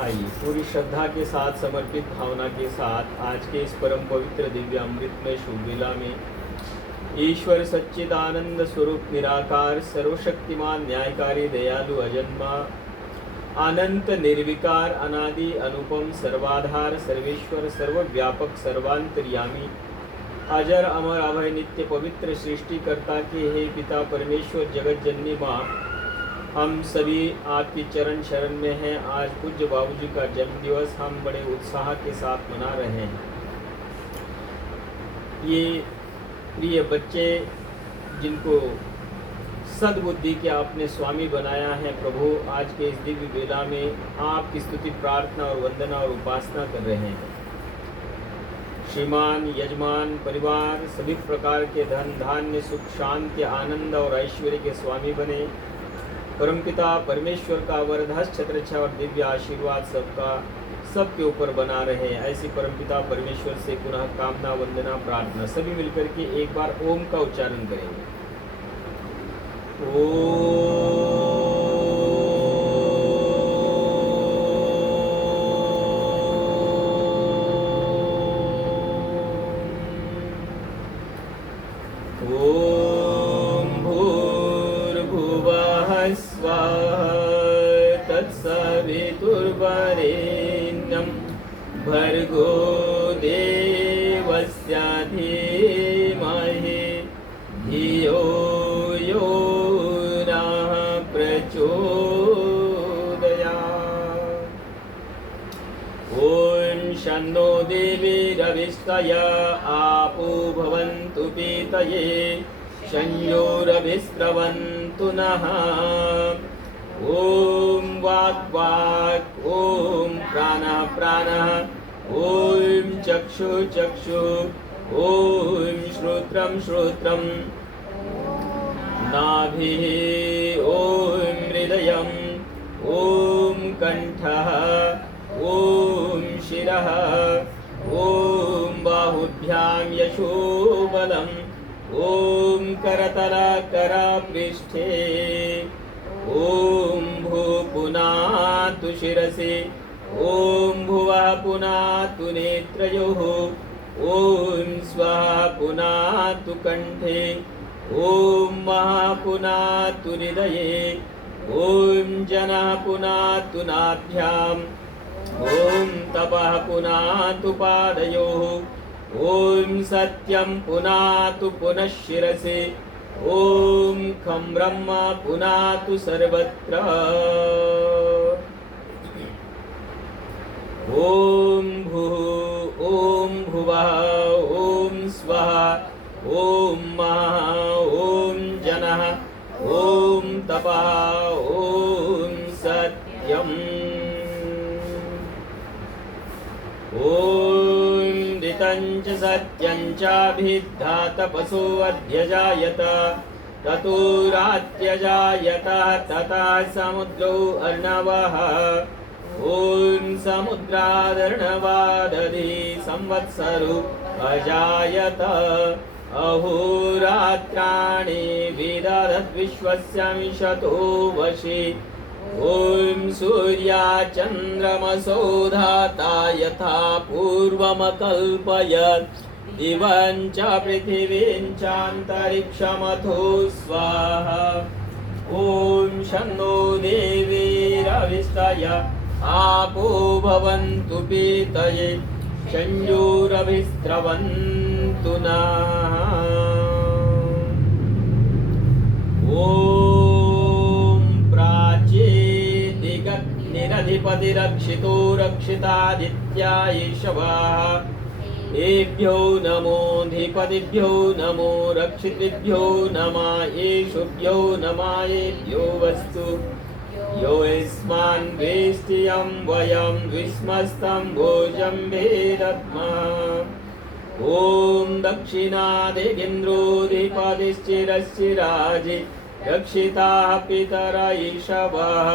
आइए पूरी श्रद्धा के साथ, समर्पित भावना के साथ आज के इस परम पवित्र दिव्य अमृतमय शुभ वेला में ईश्वर सच्चिदानंद स्वरूप निराकार सर्वशक्तिमान न्यायकारी दयालु अजन्मा अनंत निर्विकार अनादि अनुपम सर्वाधार सर्वेश्वर सर्वव्यापक सर्वांतर्यामी अजर अमर अभय नित्य पवित्र सृष्टिकर्ता के हे पिता परमेश्वर जगत जननी माँ, हम सभी आपके चरण शरण में हैं। आज पूज्य बाबूजी का जन्मदिवस हम बड़े उत्साह के साथ मना रहे हैं। ये प्रिय बच्चे जिनको सद्बुद्धि के आपने स्वामी बनाया है प्रभु, आज के इस दिव्य वेला में आपकी स्तुति प्रार्थना और वंदना और उपासना कर रहे हैं। श्रीमान यजमान परिवार सभी प्रकार के धन धान्य सुख शांति आनंद और ऐश्वर्य के स्वामी बने। परमपिता परमेश्वर का वरदहस्त छत्र छाया और दिव्य आशीर्वाद सबके ऊपर बना रहे। ऐसी परमपिता परमेश्वर से पुनः कामना वंदना प्रार्थना सभी मिलकर के एक बार ओम का उच्चारण करेंगे। ओम भूर्भुवः स्वः तत्सवितुर्वरेण्यं भर्गो देवस्य धीमहि धियो यो नः प्रचोदयात्। ॐ शन्नो देवीरविष्टय आपो भवन्तु पीतये संयोरभिस्रवन्तु नः। ॐ वाक् वाक् ॐ प्राणः प्राणः ॐ चक्षु चक्षु ॐ श्रोत्रं श्रोत्रं नाभिः ॐ हृदयं ॐ कण्ठः ॐ शिरः ॐ बाहुभ्यां यशोबलम् ॐ करतलकरपृष्ठे ॐ भूपुनातु शिरसि ॐ भुवः पुनातु नेत्रयोः ॐ स्वः पुनातु कण्ठे ॐ महः पुनातु हृदये ॐ जनः पुनातु नाभ्याम् ॐ तपः पुनातु पादयोः ॐ सत्यं पुनातु पुनः शिरसि ॐ खं ब्रह्म पुनातु सर्वत्र। ॐ भूः ॐ भुवः ॐ स्वः ॐ महः ॐ जनः ॐ तपः ॐ सत्यम्। ॐ ऋतं च सत्यं चाभिद्धा तपसो अध्यजायत ततो रात्यजायत ततः समुद्रो अर्णवः ॐ समुद्रादर्णवादधि संवत्सरो अजायत अहोरात्राणि विदधद्विश्वस्य मिषतो वशि ॐ सूर्याचन्द्रमसो धाता यथा पूर्वमकल्पयत् दिवं च पृथिवीं चान्तरिक्षमथो स्वाहा। ॐ शन्नो देवीरविष्टय आपो भवन्तु पीतये संयोरभिस्रवन्तु नः। निरधिपतिरक्षितो रक्षितादित्यायिषवः एभ्यो नमोऽधिपतिभ्यो नमो रक्षितृभ्यो नमः येषुभ्यो नमः येभ्यो वस्तु यो यस्मान् वेष्टियं वयं विस्मस्तं भोजं भेदत्मः। ॐ दक्षिणादिगिन्द्रोऽधिपतिश्चिरश्चिराजि रक्षिताः पितर ईशवः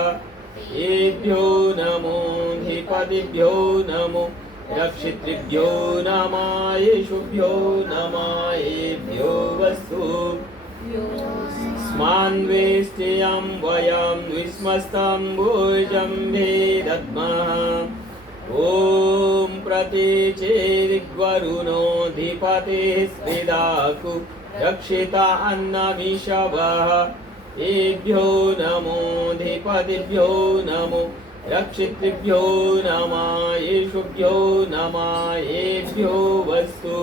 येभ्यो नमोऽधिपतिभ्यो नमो रक्षितृभ्यो नमः येषुभ्यो नमः येभ्यो वस्तु स्मान्वेष्ट्यं वयं विस्मस्तं भुजम्भे दद्मः ॐ प्रतीचेदिग्वरुणोऽधिपतिः स्त्रिदाकु रक्षिता अन्नमिषवः एभ्यो नमोऽधिपतिभ्यो नमो रक्षितृभ्यो नमः येषुभ्यो नमः एभ्यो वस्तु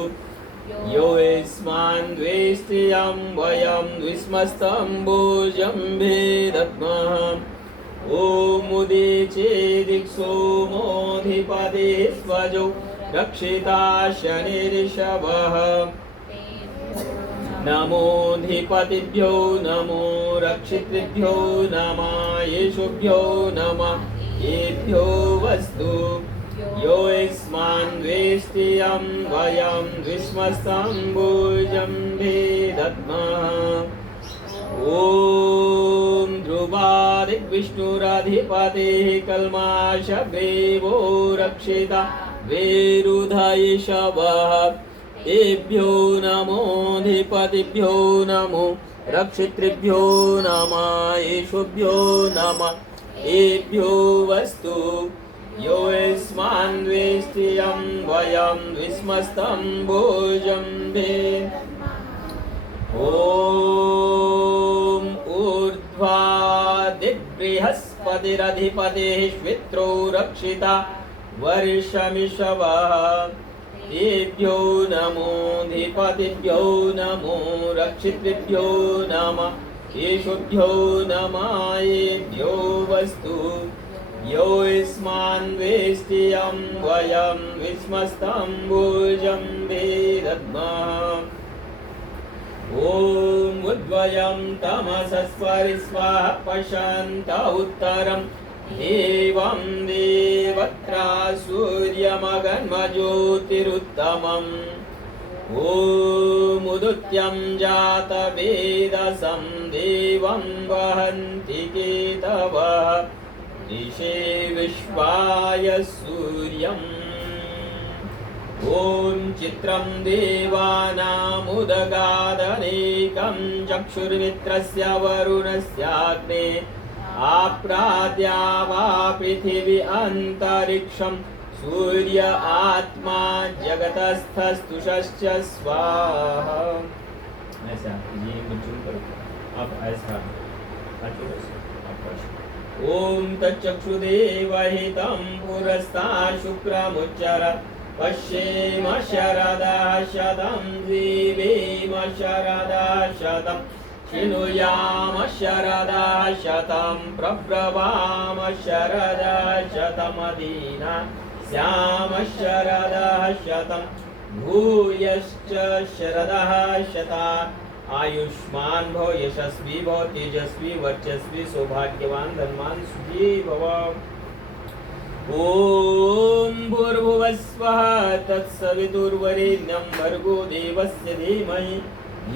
यो यस्मान्वेष्ट्यं वयं विस्मस्तं भुजम्भे दद्मः ॐ उदीचेदिक्सोमोऽधिपतिः स्वजो रक्षिता शनिर्षभः नमोऽधिपतिभ्यो नमो रक्षितृभ्यो नमः येषुभ्यो नमः येभ्यो वस्तु यो यस्मान्वेष्ट्यं वयं विस्मस्तं भुजम्भे दद्मः ॐ ध्रुवादिग्विष्णुरधिपतिः कल्माषग्रीवो रक्षिता वेरुधयिषवः एभ्यो नमोऽधिपतिभ्यो नमो रक्षितृभ्यो नमः येषुभ्यो नमः एभ्यो वस्तु यो यस्मान्वेष्ट्यं वयं विस्मस्तं भुजम्भे ॐ ऊर्ध्वादिबृहस्पतिरधिपतिः श्वित्रो रक्षिता वर्षमिषवः एभ्यो नमोऽधिपतिभ्यो नमो रक्षितृभ्यो नमः येषुभ्यो नमः एभ्यो वस्तु यो यस्मान्वेष्ट्यं वयं विस्मस्तं भुजम्भे दद्मः ॐ उद्वयं तमसस्वरिस्वाः पशन्त उत्तरं देवं देवत्रा सूर्यमगन्मज्योतिरुत्तमम् ॐ उदुत्यं जातवेदसं देवं वहन्ति केतवः दिशे विश्वाय सूर्यम् ॐ चित्रं देवानामुदगादनेकं चक्षुर्मित्रस्य वरुणस्याग्ने आप्राद्या वा पृथिवी अन्तरिक्षं सूर्य आत्मा जगतस्थस्तुषश्च स्वाहा। ऐसा ये मुझे करो अब ऐसा ॐ तच्चक्षुदेवहितं पुरस्तात् शुक्रमुच्चर पश्येम शरदः शतं जीवेम शरदः शतं शृणुयाम शरदः शतं प्रब्रवाम शरदः शतमदीना स्याम शरदः शतं भूयश्च शरदः शता आयुष्मान भव यशस्वी भव तेजस्वी वर्चस्वी सौभाग्यवान धनवान सुखी भव। ॐ भूर्भुवस्वः तत्सवितुर्वरेण्यं भर्गो देवस्य धीमहि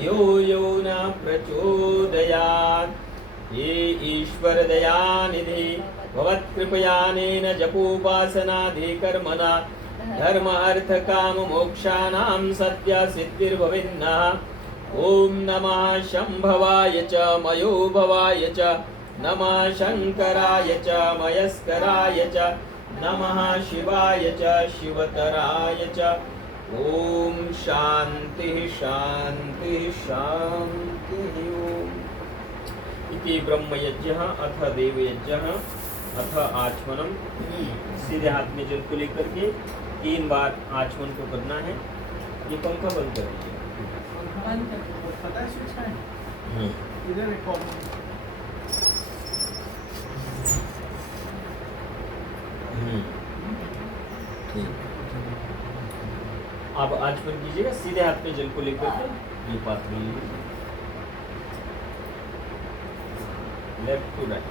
यो यो न प्रचोदयात्। ये ईश्वर दयानिधि भवत्कृपयानेन जपोपासनाधिकर्मणा धर्म अर्थ काम मोक्षाणां सद्य सिद्धिर्भवेन्नः। ॐ नमः शम्भवाय च मयोभवाय च नमः शङ्कराय च मयस्कराय च नमः शिवाय च शिवतराय च। ॐ शान्तिः शान्तिः शान्तिः। इति ब्रह्मयज्ञः अथ देवयज्ञः अथ आचमनम। सीधे हाथ में जल को लेकर के 3 बार आचमन को करना है। ये पंखा बंद कर दीजिए। पता है स्विच है इधर एक प्रॉब्लम। अब आचमन कीजिएगा। सीधे हाथ में जल को लेकर के ये पात्र लीजिए, लेफ्ट टू राइट।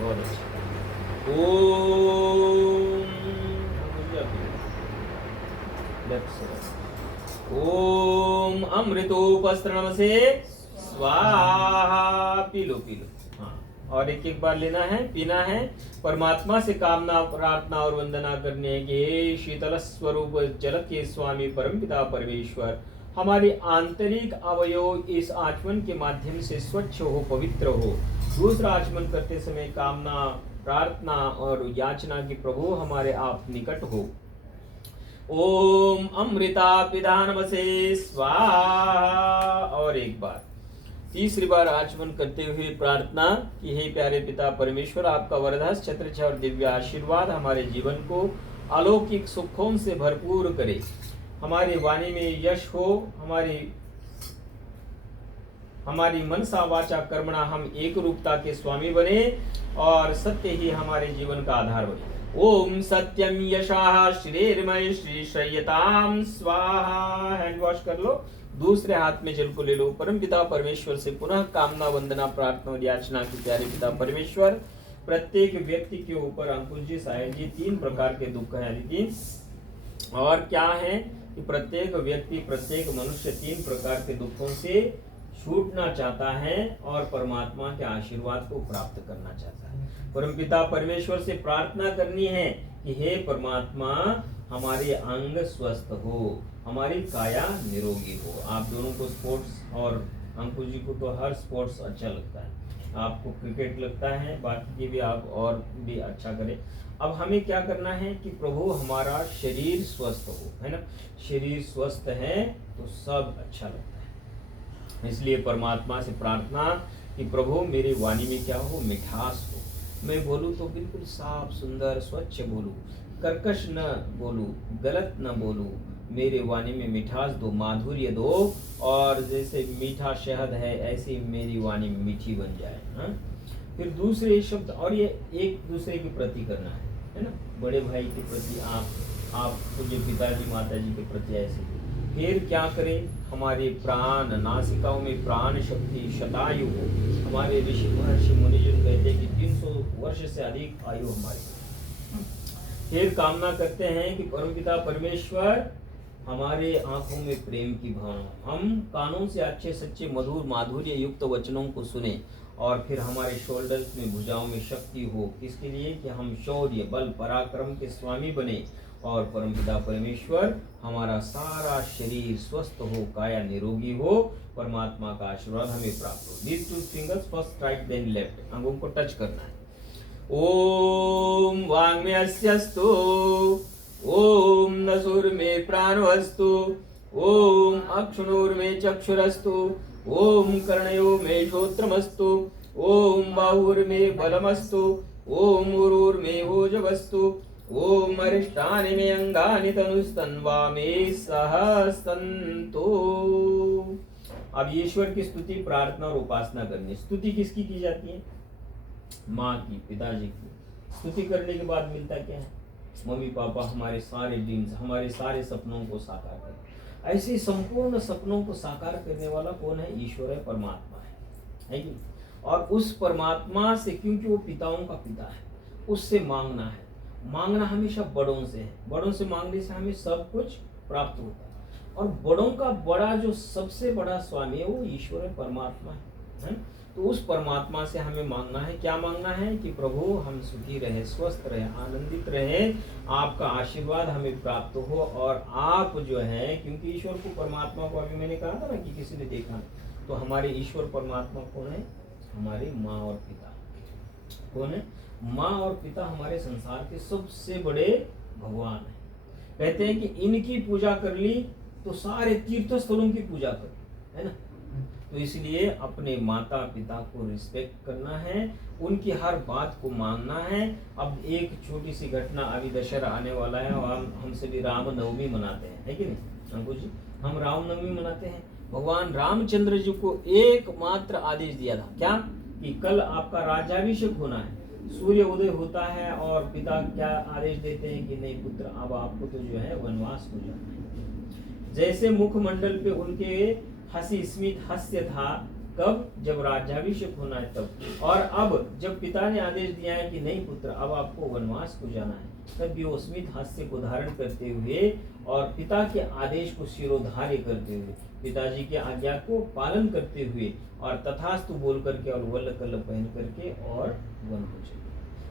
बहुत अच्छा। ओम अमृतोपस्त्रणम से स्वाहा। P low. हाँ और एक एक बार लेना है, पीना है। परमात्मा से कामना, प्रार्थना और वंदना करनी है कि हे शीतल स्वरूप जल के स्वामी परमपिता परमेश्वर, हमारे आंतरिक अवयव इस आचमन के माध्यम से स्वच्छ हो, पवित्र हो। दूसरा आचमन करते समय कामना, प्रार्थना और याचना की प्रभु हमारे आप निकट हो। ओम अमृता पिधानमसे स्वाहा। और एक बार तीसरी बार आचमन करते हुए प्रार्थना कि हे प्यारे पिता परमेश्वर, आपका वरदान छत्र और दिव्य आशीर्वाद हमारे जीवन को अलौकिक सुखों से भरपूर करे। हमारी वाणी में यश हो, हमारी मनसा वाचा कर्मणा हम एक रूपता के स्वामी बने और सत्य ही हमारे जीवन का आधार बने। ओम सत्यम यशाः श्रीर्मय श्री श्रेयताम स्वाहा। हैंड वॉश कर लो, दूसरे हाथ में जल को ले लो। परम पिता परमेश्वर से पुनः कामना, वंदना, प्रार्थना और याचना की प्यारे पिता परमेश्वर, प्रत्येक व्यक्ति के ऊपर अंकुश जी, साहिब जी 3 प्रकार के दुख हैं। लेकिन और क्या है कि प्रत्येक व्यक्ति, प्रत्येक मनुष्य 3 प्रकार के दुखों से छूटना चाहता है और परमात्मा के आशीर्वाद को प्राप्त करना चाहता है। परमपिता परमेश्वर से प्रार्थना करनी है कि हे परमात्मा, हमारे अंग स्वस्थ हो, हमारी काया निरोगी हो। आप दोनों को स्पोर्ट्स और अंकुश जी को तो हर स्पोर्ट्स अच्छा लगता है, आपको क्रिकेट लगता है, बाकी की भी आप और भी अच्छा करें। अब हमें क्या करना है कि प्रभु हमारा शरीर स्वस्थ हो, है ना। शरीर स्वस्थ है तो सब अच्छा लगता है। इसलिए परमात्मा से प्रार्थना कि प्रभु मेरी वाणी में क्या हो, मिठास हो। मैं बोलूँ तो बिल्कुल साफ सुंदर स्वच्छ बोलूँ, कर्कश न बोलूँ, गलत न बोलूँ। मेरे वाणी में मिठास दो, माधुर्य दो, और जैसे मीठा शहद है ऐसी मेरी वाणी मीठी बन जाए। हाँ, फिर दूसरे शब्द, और ये एक दूसरे के प्रति करना है ना। बड़े भाई के प्रति आप पूज्य पिताजी माताजी के प्रति ऐसे। फिर क्या करें, हमारे प्राण, नासिकाओं में प्राण शक्ति शतायु हो। हमारे ऋषि महर्षि मुनिजन कहते हैं कि 300 वर्ष से अधिक आयु हमारी। फिर कामना करते हैं कि परमपिता परमेश्वर हमारे आंखों में प्रेम की भावना, हम कानों से अच्छे सच्चे मधुर माधुर्य युक्त वचनों को सुने, और फिर हमारे शोल्डर्स में, भुजाओं में शक्ति हो। किसके लिए कि हम शौर्य, बल, पराक्रम के स्वामी बने, और परमपिता परमेश्वर हमारा सारा शरीर स्वस्थ हो, काया निरोगी हो, परमात्मा का आशीर्वाद हमें प्राप्त हो। These 2 fingers, first right then left, अंगों को टच करना है। ओम वांग्मे अस्यस्तु, ओम नसुर्मे प्राणवस्तु, ओम अक्षुणुर्मे चक्षुरस्तु, ओम कर्णयो मे श्रोत्रमस्तु, ओम बाहुर्मे बलमस्तु, ओम उरुर्मे भोजवस्तु, ओम अरिष्टानि मे अंगानि तनुस्तन्वा मे सहस्तन्तु। अब ईश्वर की स्तुति, प्रार्थना और उपासना करनी। स्तुति किसकी की जाती है? माँ की, पिताजी की। स्तुति करने के बाद मिलता क्या है? मम्मी पापा हमारे सारे ड्रीम्स, हमारे सारे सपनों को साकार करते। ऐसे संपूर्ण सपनों को साकार करने वाला कौन है? ईश्वर है, परमात्मा है कि? और उस परमात्मा से, क्योंकि वो पिताओं का पिता है, उससे मांगना है। मांगना हमेशा बड़ों से है, बड़ों से मांगने से हमें सब कुछ प्राप्त होता है। और बड़ों का बड़ा, जो सबसे बड़ा स्वामी है, वो ईश्वर है, परमात्मा है। तो उस परमात्मा से हमें मांगना है। क्या मांगना है? कि प्रभु हम सुखी रहे, स्वस्थ रहे, आनंदित रहे, आपका आशीर्वाद हमें प्राप्त हो। और आप जो है, क्योंकि ईश्वर को, परमात्मा को, अभी मैंने कहा था ना कि किसी ने देखा, तो हमारे ईश्वर परमात्मा कौन है? हमारी माँ और पिता। कौन है? माँ और पिता हमारे संसार के सबसे बड़े भगवान हैं। कहते हैं कि इनकी पूजा कर ली तो सारे तीर्थ स्थलों की पूजा कर ली, है ना। तो इसलिए अपने माता पिता को रिस्पेक्ट करना है, उनकी हर बात को मानना है। अब एक छोटी सी घटना, अभी दशहरा आने वाला है और हम सभी रामनवमी मनाते हैं, है कि नहीं अंकुश जी? हम रामनवमी मनाते हैं। भगवान रामचंद्र जी को एकमात्र आदेश दिया था, क्या? कि कल आपका राज्याभिषेक होना है। सूर्य उदय होता है और पिता क्या आदेश देते हैं कि नहीं पुत्र, अब आपको तो जो है वनवास हो जाना है। जैसे मुखमंडल पे उनके हंसी स्मित हास्य था, कब? जब राज्याभिषेक होना है तब। और अब जब पिता ने आदेश दिया है कि नहीं पुत्र, अब आपको वनवास को जाना है, तब भी वो स्मित हास्य को धारण करते हुए और पिता के आदेश को शिरोधार्य करते हुए, पिताजी के आज्ञा को पालन करते हुए और तथास्तु बोल करके और वल्ल कल्ल पहन करके और वन को चले।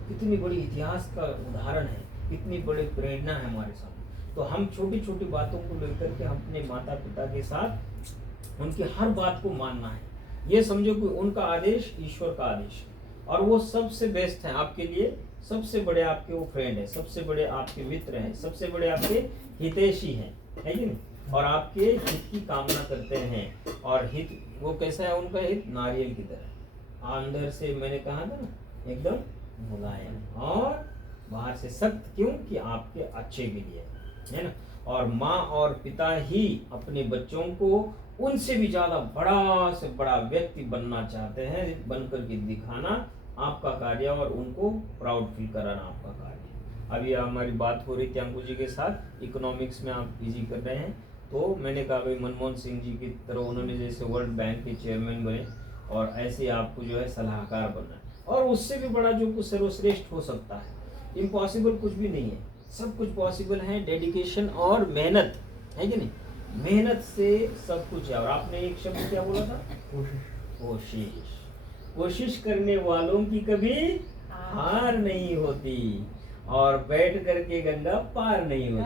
कितनी बड़ी इतिहास का उदाहरण है, कितनी बड़ी प्रेरणा है हमारे सामने। तो हम छोटी छोटी बातों को लेकर के हम अपने माता पिता के साथ उनकी हर बात को मानना है। ये समझो कि उनका आदेश ईश्वर का आदेश है और वो सबसे बेस्ट है आपके लिए, सबसे बड़े आपके वो फ्रेंड है, सबसे बड़े आपके मित्र हैं, सबसे बड़े आपके हितैषी हैं, है कि नहीं? और आपके हित की कामना करते हैं। और हित वो कैसा है उनका हित? नारियल की तरह, अंदर से मैंने कहा था ना एकदम मुलायम और बाहर से सख्त। क्यों? कि आपके अच्छे के लिए, है ना। और माँ और पिता ही अपने बच्चों को उनसे भी ज्यादा बड़ा से बड़ा व्यक्ति बनना चाहते हैं, बन करके दिखाना आपका कार्य और उनको प्राउड फील कराना आपका कार्य। अभी हमारी बात हो रही थी अंकुर जी के साथ, इकोनॉमिक्स में आप पीजी कर रहे हैं, तो मैंने कहा भाई मनमोहन सिंह जी की तरह उन्होंने जैसे वर्ल्ड बैंक के चेयरमैन बने और ऐसे आपको जो है सलाहकार बनना है। और उससे भी बड़ा जो कुछ सर्वश्रेष्ठ हो सकता है, इम्पॉसिबल कुछ भी नहीं है, सब कुछ पॉसिबल है डेडिकेशन और मेहनत, है कि नहीं? मेहनत से सब कुछ है। और आपने एक शब्द क्या बोला था? कोशिश। कोशिश करने वालों की कभी हार नहीं होती और बैठ करके गंगा पार नहीं होती।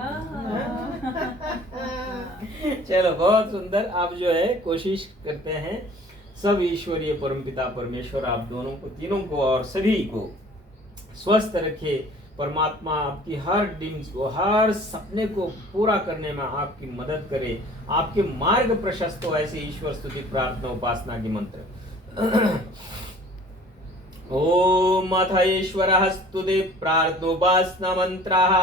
चलो बहुत सुंदर। आप जो है कोशिश करते हैं, सब ईश्वरीय परमपिता परमेश्वर आप दोनों को, तीनों को और सभी को स्वस्थ रखे। परमात्मा आपकी हर ड्रीम्स को, हर सपने को पूरा करने में आपकी मदद करे, आपके मार्ग प्रशस्त हो। ऐसे ईश्वर स्तुति प्रार्थना उपासना के मंत्र। ओम अथ ईश्वरः स्तुति प्रार्थनोपासना मंत्रः।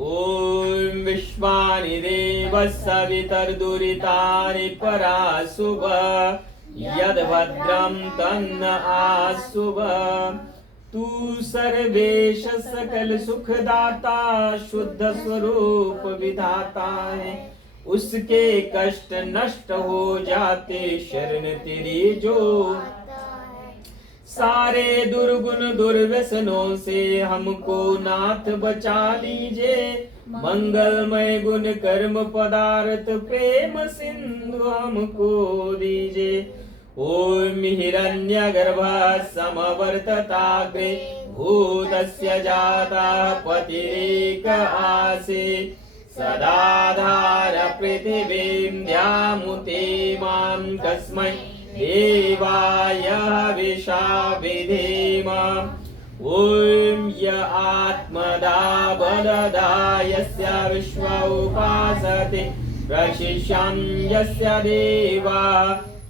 ओम विश्वानि देवः सवितर्दुरितानि पराशुभ यद्भद्रं तन्न आशुभ। तू सर्वेश सकल सुखदाता शुद्ध स्वरूप विधाता है, उसके कष्ट नष्ट हो जाते शरण तेरी जो। सारे दुर्गुण दुर्व्यसनों से हमको नाथ बचा लीजिए, मंगलमय गुण कर्म पदार्थ प्रेम सिंधु हमको दीजिए। ओम हिरण्यगर्भः समवर्तताग्रे भूतस्य जाता पतिरेक आसे। सदाधार पृथिवीं द्यामुते मां कस्मै देवाय हविषा विधेम। ओम य आत्मदा बलदा यस्य विश्व उपासते प्रशिष्यं यस्य देवा।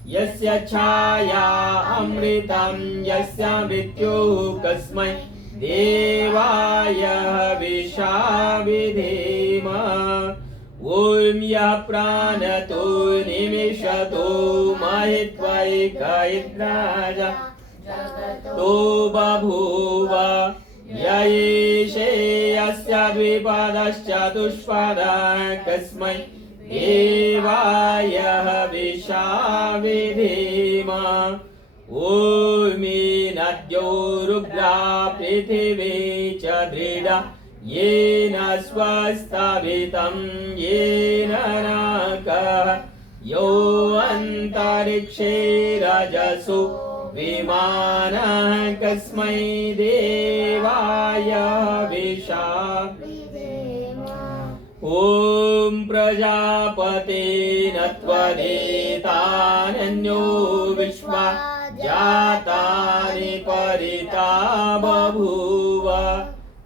यस्य छाया अमृतं यस्य मृत्युः कस्मै देवाय हविषा विधेम। ओम यः प्राणतो निमिषतो महित्वैकयित्राजा तो बभूव। य एषे यस्य द्विपदश्चतुष्पदः कस्मै देवाय हविषा विधेम। ओम नद्यो रुद्रा पृथिवी च दृढा येन स्वस्तावितं येन नाकः। यो अन्तरिक्षे रजसो विमानः कस्मै देवाय हविषा। ओम प्रजापते नत्वदेतानन्यो विश्वा जातानि परिता बभूव।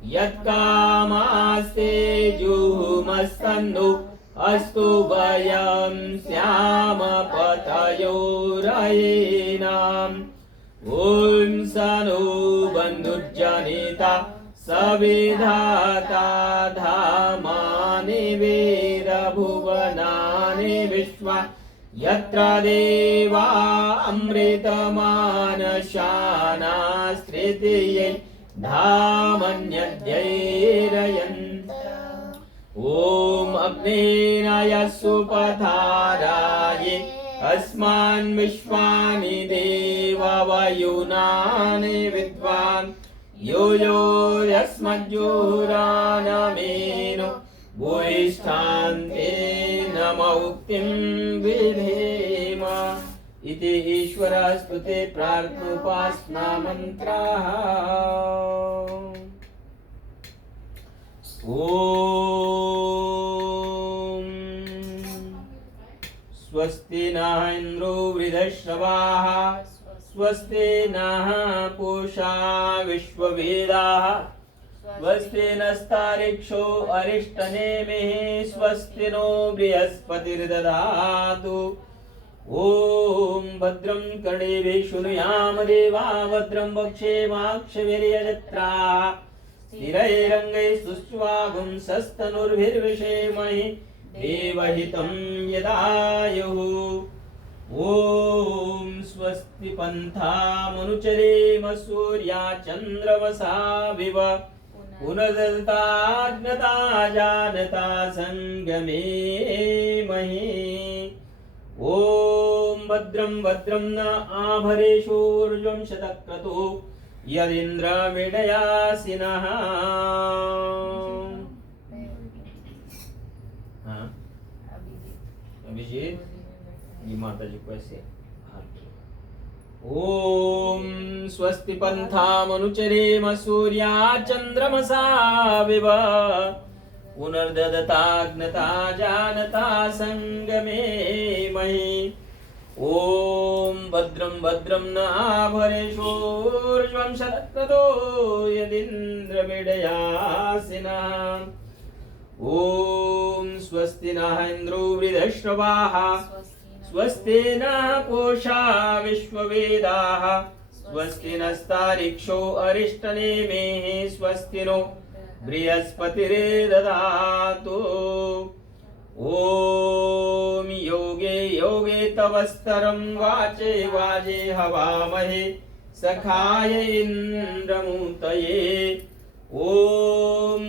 यत्कामास्ते जुहुमस्तन्नो अस्तु वयं स्याम पतयोरयेनाम्। ओम सनो बन्धुर्जनिता सविधाता धामानि वीरभुवनानि विश्वा। यत्र देवा अमृतमानशानास्तृतीयै धामन्यद्यैरयन्त। ओम अग्नेनाय सुपथाराये अस्मान् विश्वानि देववयुनानि विद्वान्। योयोर्यस्मज्जुहुरानमेनो भूयिष्ठान्ते नम उक्तिं विधेम इति ईश्वरस्तुते प्रार्थोपासना मन्त्राः। ॐ स्वस्ति नः इन्द्रो वृद्धश्रवाः स्वस्ति नः पूषा विश्ववेदाः स्वस्ति नस्तारिक्षो अरिष्टनेमिः स्वस्ति नो बृहस्पतिर्दधातु। ॐ भद्रं कर्णेभिः शृणुयाम देवाः भद्रं वक्षेमाक्षभिर्यजत्राः स्थिरैरङ्गैः सुष्ठुवागुंसस्तनुर्भिर्विषेमहि देवहितं यदायुः। ॐ स्वस्ति पन्थामनुचरेम सूर्या चन्द्रमसाविव पुनर्दत्ताज्ञता जानता संगमे महि। ॐ भद्रं भद्रं न आभरेषूर्जं शतक्रतुः यदिन्द्रमीडयासिनः। हाँ अभिजीत ये माता जी को ऐसे ओम स्वस्ति पंथामनुचरेम सूर्या चंद्रमसा विव पुनर्ददताग्नता जानता संगमे महि। ओम भद्रं भद्रं न आभरेषूर्ज्वं शतक्रतो यदिन्द्रमीडयासिनः। ओम स्वस्ति नः इन्द्रो वृद्धश्रवाः स्वस्ति नः पूषा विश्ववेदाः स्वस्ति नस्तारिक्षो अरिष्टनेमिः स्वस्ति नो बृहस्पतिर्दधातु। ॐ योगे योगे तवस्तरं वाचे वाजे हवामहे सखाय इन्द्रमूतये। ॐ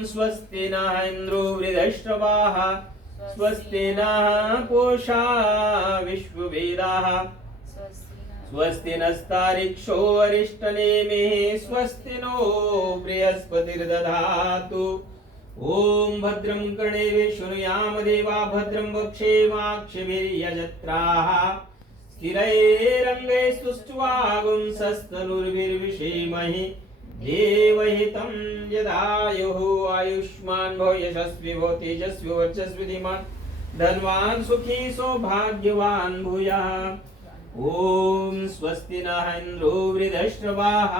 स्वस्ति नः इन्द्रो वृद्धश्रवाः स्वस्ति नः पूषा विश्ववेदाः स्वस्ति नस्तारिक्षो अरिष्टनेमिः स्वस्ति नो बृहस्पतिर्दधातु। ॐ भद्रं कर्णेभिः शृणुयाम देवा भद्रं वक्षेमाक्षभिर्यजत्राः स्थिरैरङ्गैः सुष्ठुवागुंसस्तनुर्भिर्विषेमहि देवहितं यदायुः। आयुष्मान् भव यशस्वी भव तेजस्वी वर्चस्वी धीमान् धनवान् सुखी सौभाग्यवान् भूयाः। ॐ स्वस्ति नः इन्द्रो वृद्धश्रवाः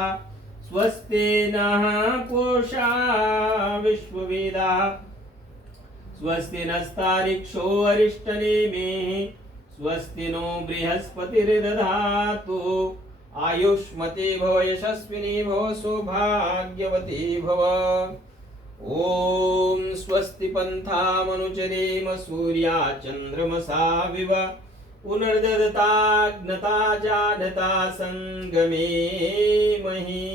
स्वस्ति नः पूषा विश्ववेदाः स्वस्ति नस्तारिक्षो अरिष्टनेमिः स्वस्ति नो बृहस्पतिर्दधातु। आयुष्मती भव यशस्विनी भव सौभाग्यवती भव। ॐ स्वस्ति पन्थामनुचरेम सूर्या चन्द्रमसा विव पुनर्ददताग्नता जानता संगमे महि।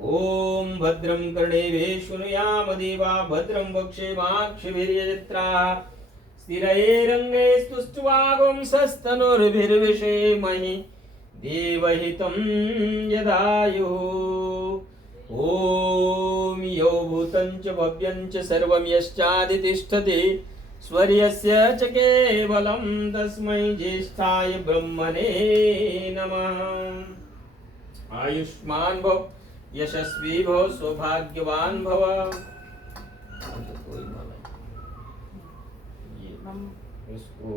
ॐ भद्रं कर्णेभिः शृणुयाम देवा भद्रं वक्षेमाक्षभिर्यजत्राः स्थिरैरङ्गैः स्तुष्ट्वागुंसस्तनुर्भिर्विषेमहि देवहितं यदायुः। ॐ यो भूतं च भव्यं च सर्वं यश्चादितिष्ठति स्वर्यस्य च केवलं तस्मै ज्येष्ठाय ब्रह्मणे नमः। आयुष्मान भव यशस्वी भव सौभाग्यवान भव। इसको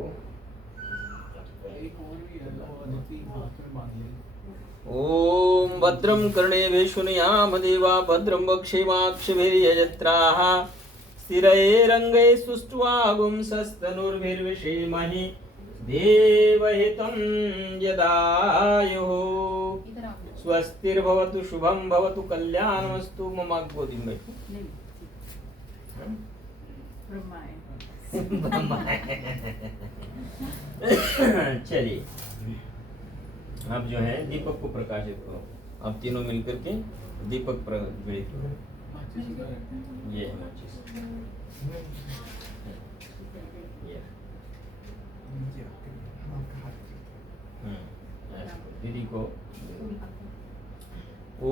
ओम भद्रं कर्णेभिः शृणुयाम देवा भद्रं वक्षेमाक्षभिर्यजत्राः स्थिरैरङ्गैः सुष्ठुवागुंसस्तनुर्भिर्विषेमहि देवहितं यदायुः। स्वस्तिर्भवतु शुभं भवतु कल्याणमस्तु। मम गोदी में चलिए अब जो है दीपक को प्रकाशित करो। अब तीनों मिलकर के दीपक प्रज्वलित करो। ये है माचिस। दीदी को ओ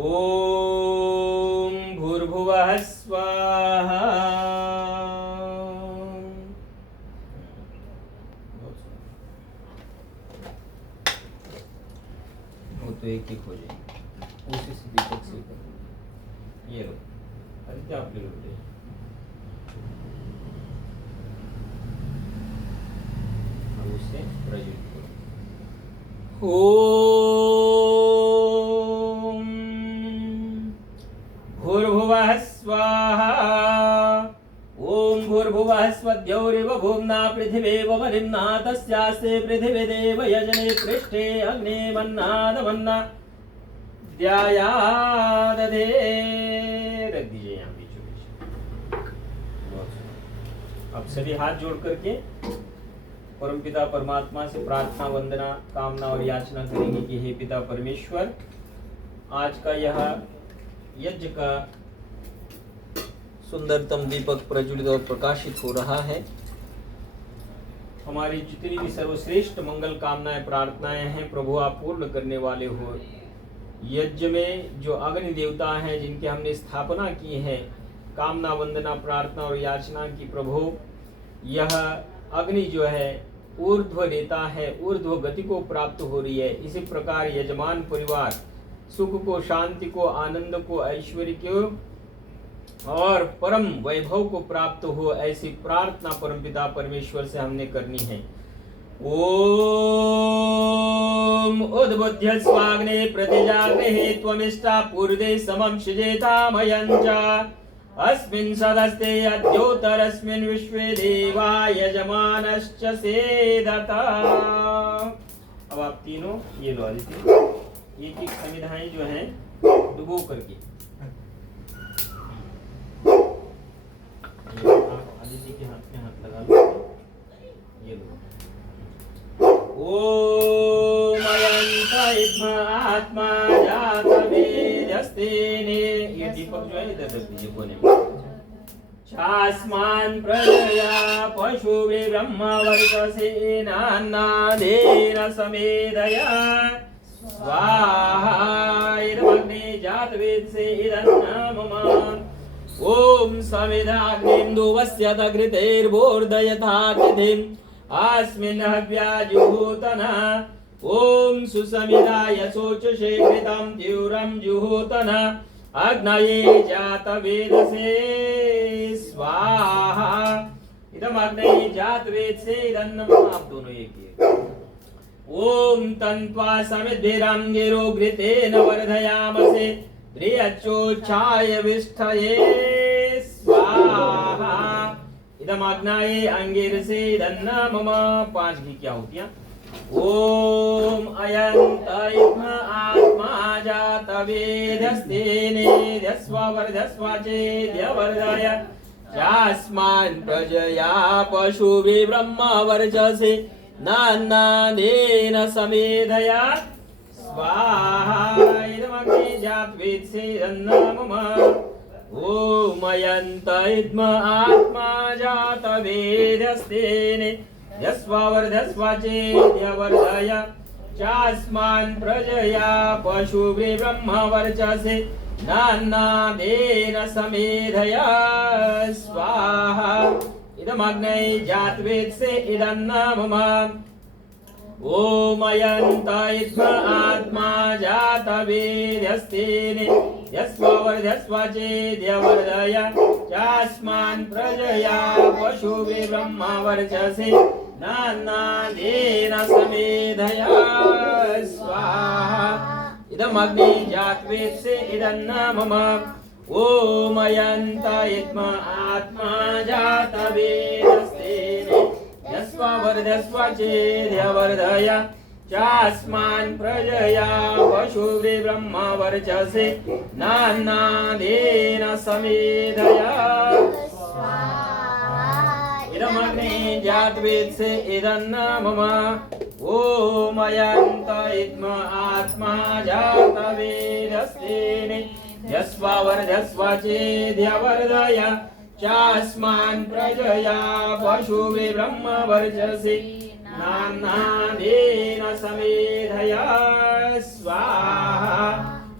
तो एक एक हो जाएंगे। उसी से दीपक से करो। ये लो आदित्य आप ले लो बेटे। अब उसे प्रज्वलित करो। ओम भूर्भुवः स्वाहा। ओम भूर्भुवः स्वद्यौरिव भूम्ना पृथिवीव वरिम्ना तस्यास्ते पृथिवी देव यजने पृष्ठे अग्ने मन्नादमन्ना ध्यायादधे। रख दीजिए यहाँ बीचों बीच। अब सभी हाथ जोड़ करके परमपिता परमात्मा से प्रार्थना, वंदना, कामना और याचना करेंगे कि हे पिता परमेश्वर, आज का यह यज्ञ का सुंदरतम दीपक प्रज्वलित और प्रकाशित हो रहा है। हमारी जितनी भी सर्वश्रेष्ठ मंगल कामनाएं प्रार्थनाएं हैं प्रभु आप पूर्ण करने वाले हो। यज्ञ में जो अग्नि देवता हैं जिनकी हमने स्थापना की है, कामना, वंदना, प्रार्थना और याचना की प्रभु, यह अग्नि जो है ऊर्ध्व नेता है, ऊर्ध्व गति को प्राप्त हो रही है। इसी प्रकार यजमान परिवार सुख को, शांति को, आनंद को, ऐश्वर्य को और परम वैभव को प्राप्त हो, ऐसी प्रार्थना परमपिता परमेश्वर से हमने करनी है। ओम उद्बुद्ध्य स्वाग्ने प्रतिजाग्रहे त्वमिष्टा पूर्वे समं सृजेतामयं च अस्मिन् सदस्ते अद्योतरस्मिन् विश्वे देवा यजमानश्च सेदत। अब आप तीनों ये लो आदित्य, एक एक संविधाएं जो हैं डुबो करके आदित्य के हाथ में हाथ लगा लो। ये लो। ओम अयंत आत्मा जात वेदस्तेने। ये दीपक जो है इधर रख दीजिए कोने में। छास्मान् प्रजया पशुवे ब्रह्मवर्चसेनान्नादेन समेधया स्वाहा। इदमग्ने जातवेदसे इदन्नाममा। ओम समिधाग्नेन्दुवस्य दघृतेर्वोर्धयथा कृतिम् अस्मिन् हव्याजुहोतना। ओम सुसमिधाय शोचसे कृतं द्यूरं जुहोतना अग्नये जातवेदसे स्वाहा। इदम् अग्नये जातवेदसे इदन्नमः। आप दोनों एक ही। ओम तन्त्वा समिद्भिरंगिरो घृतेन वर्धयामसे प्रियच्चोच्छाय विष्ठये स्वाहा। इदम् अग्नये अंगिरसे इदन्नमः। 5 घी क्या होती है? ओम अयंत आत्मा जात वेदस्तेने वर्धय चास्मान् प्रजया पशुभि ब्रह्मवर्चसे नान्नादेन समेधया स्वाहा। इदमग्ने जातवेदसे इदन्नमः। ओम अयंत आत्मा जात वेदस्तेने वर्धय चास्मान् प्रजया पशुभि ब्रह्मवर्चसे नान्नादेन समेधया स्वाहा। इदमग्ने जातवेदसे इदन्नमः। ओम अयंत आत्मा जात वेदस्तेने वर्धय चास्मान् प्रजया पशुभि ब्रह्मवर्चसे नान्नादेन समेधया स्वाहा। इदमग्ने जातवेदसे इदन्नमः। ओम अयंत आत्मा जात वेदस्तेने वर्धय चास्मान् प्रजया पशुभि ब्रह्मवर्चसे नान्नादेन समेधया स्वाहा। इदमग्ने जातवेदसे इदन्नमः। ओम अयंत आत्मा जात वेदस्तेने वर्धय चास्मान् प्रजया पशुभि ब्रह्मवर्चसे नान्नादेन समेधया स्वाहा।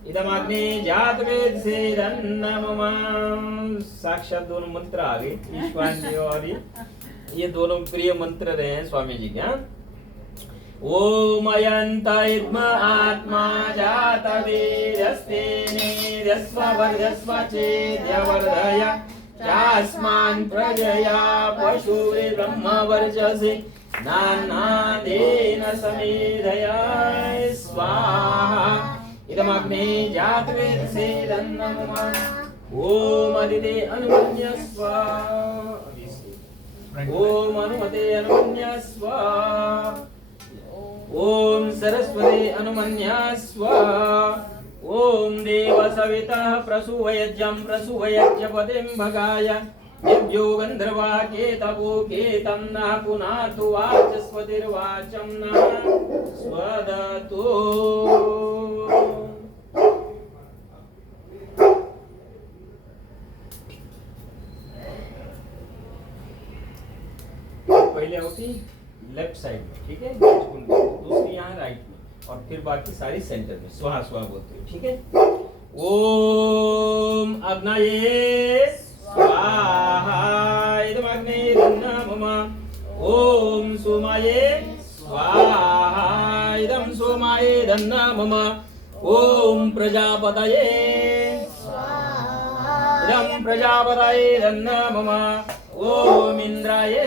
इदमग्ने जातवेदसे इदन्नमः। साक्षात दोनों मंत्र आ गए, ईश्वर जी और ये दोनों प्रिय मंत्र रहे हैं स्वामी जी के। ओम अयंत इद्म आत्मा जात वीर्यस्तेनेर्यस्व वर्धस्व चेद्यवर्धय चास्मान् प्रजया पशुरे ब्रह्म वर्चसे नान्नादेन समेधय स्वाहा इदमग्ने जातवेदसे दन्नमः ओम अदिते अनुमन्यस्व ओम अनुमते अनुमन्यस्व ओम सरस्वती अनुमन्यस्व ओम देव सवितः प्रसूवयज्ञं प्रसूवयज्ञपतिं भगाय दिव्यो गन्धर्वा केतवो केतं नः पुनातु वाचस्पतिर्वाचं नः स्वदतु पहले होती लेफ्ट साइड में, ठीक है, दूसरी यहाँ राइट में, और फिर बाकी सारी सेंटर में स्वाहा स्वाहा बोलते हो, ठीक है। ओम अग्नये स्वाहा इदमग्निर्न मम ओम सोमाये स्वाहा इदं सोमाये दन्न मम ओम प्रजापतये स्वाहा इदं प्रजापतये दन्न मम ओम इंद्राये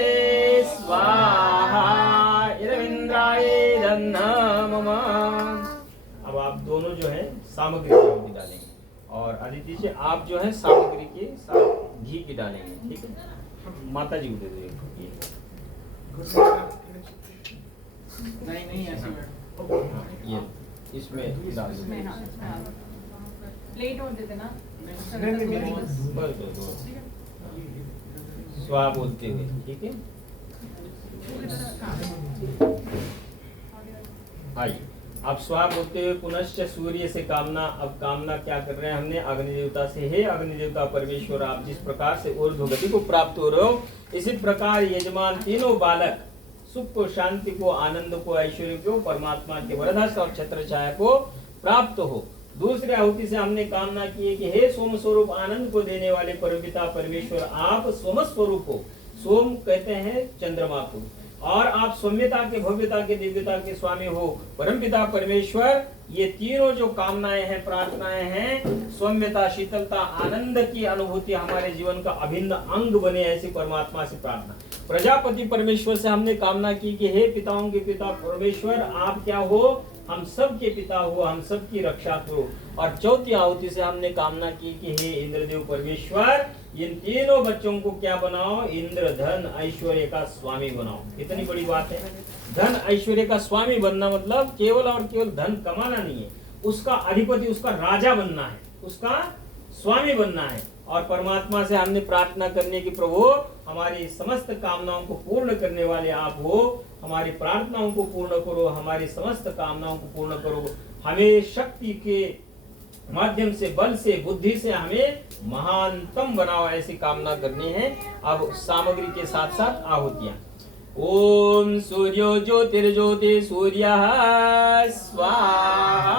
स्वाहा इदं इंद्राये दन्न मम। अब आप दोनों जो है सामग्री की डालेंगे और अदिति जी आप जो है सामग्री के साथ घी की डालेंगे, ठीक है। माता जी को दे दो ये नहीं ऐसे ये इसमें डाल दो प्लेट और दे देना बस स्वाहा बोलते हुए, ठीक है। आइए अब स्वाहा बोलते हुए पुनश्च सूर्य से कामना। अब कामना क्या कर रहे हैं हमने अग्नि देवता से, हे अग्नि देवता परमेश्वर आप जिस प्रकार से ऊर्ध्व गति को प्राप्त हो रहे हो इसी प्रकार यजमान तीनों बालक सुख को, शांति को, आनंद को, ऐश्वर्य को, परमात्मा के वरदान और छत्र छाया को प्राप्त हो। दूसरी आहुति से हमने कामना की है कि हे सोम स्वरूप आनंद को देने वाले परमपिता परमेश्वर आप सोम स्वरूप हो। सोम कहते हैं चंद्रमा को, और आप सौम्यता के, भव्यता के, दिव्यता के स्वामी हो परमपिता परमेश्वर। ये तीनों जो कामनाएं हैं, प्रार्थनाएं हैं, सौम्यता, शीतलता, आनंद की अनुभूति हमारे जीवन का अभिन्न अंग बने, ऐसी परमात्मा से प्रार्थना। प्रजापति परमेश्वर से हमने कामना की कि हे पिताओं के पिता परमेश्वर आप क्या हो, हम सब के पिता हो, हम सब की रक्षा करो। और चौथी आहुति से हमने कामना की कि हे इंद्रदेव परमेश्वर इन तीनों बच्चों को क्या बनाओ, इंद्र धन ऐश्वर्य का स्वामी बनाओ। कितनी बड़ी बात है। धन ऐश्वर्य का स्वामी बनना मतलब केवल और केवल धन कमाना नहीं है, उसका अधिपति, उसका राजा बनना है, उसका स्वामी बनना है। और परमात्मा से हमने प्रार्थना करने की प्रभु हमारी समस्त कामनाओं को पूर्ण करने वाले आप हो, हमारी प्रार्थनाओं को पूर्ण करो, हमारी समस्त कामनाओं को पूर्ण करो, हमें शक्ति के माध्यम से, बल से, बुद्धि से हमें महानतम बनाओ, ऐसी कामना करनी है। अब सामग्री के साथ साथ आहुतियां। ओम सूर्यो ज्योतिर्ज्योति सूर्यः स्वाहा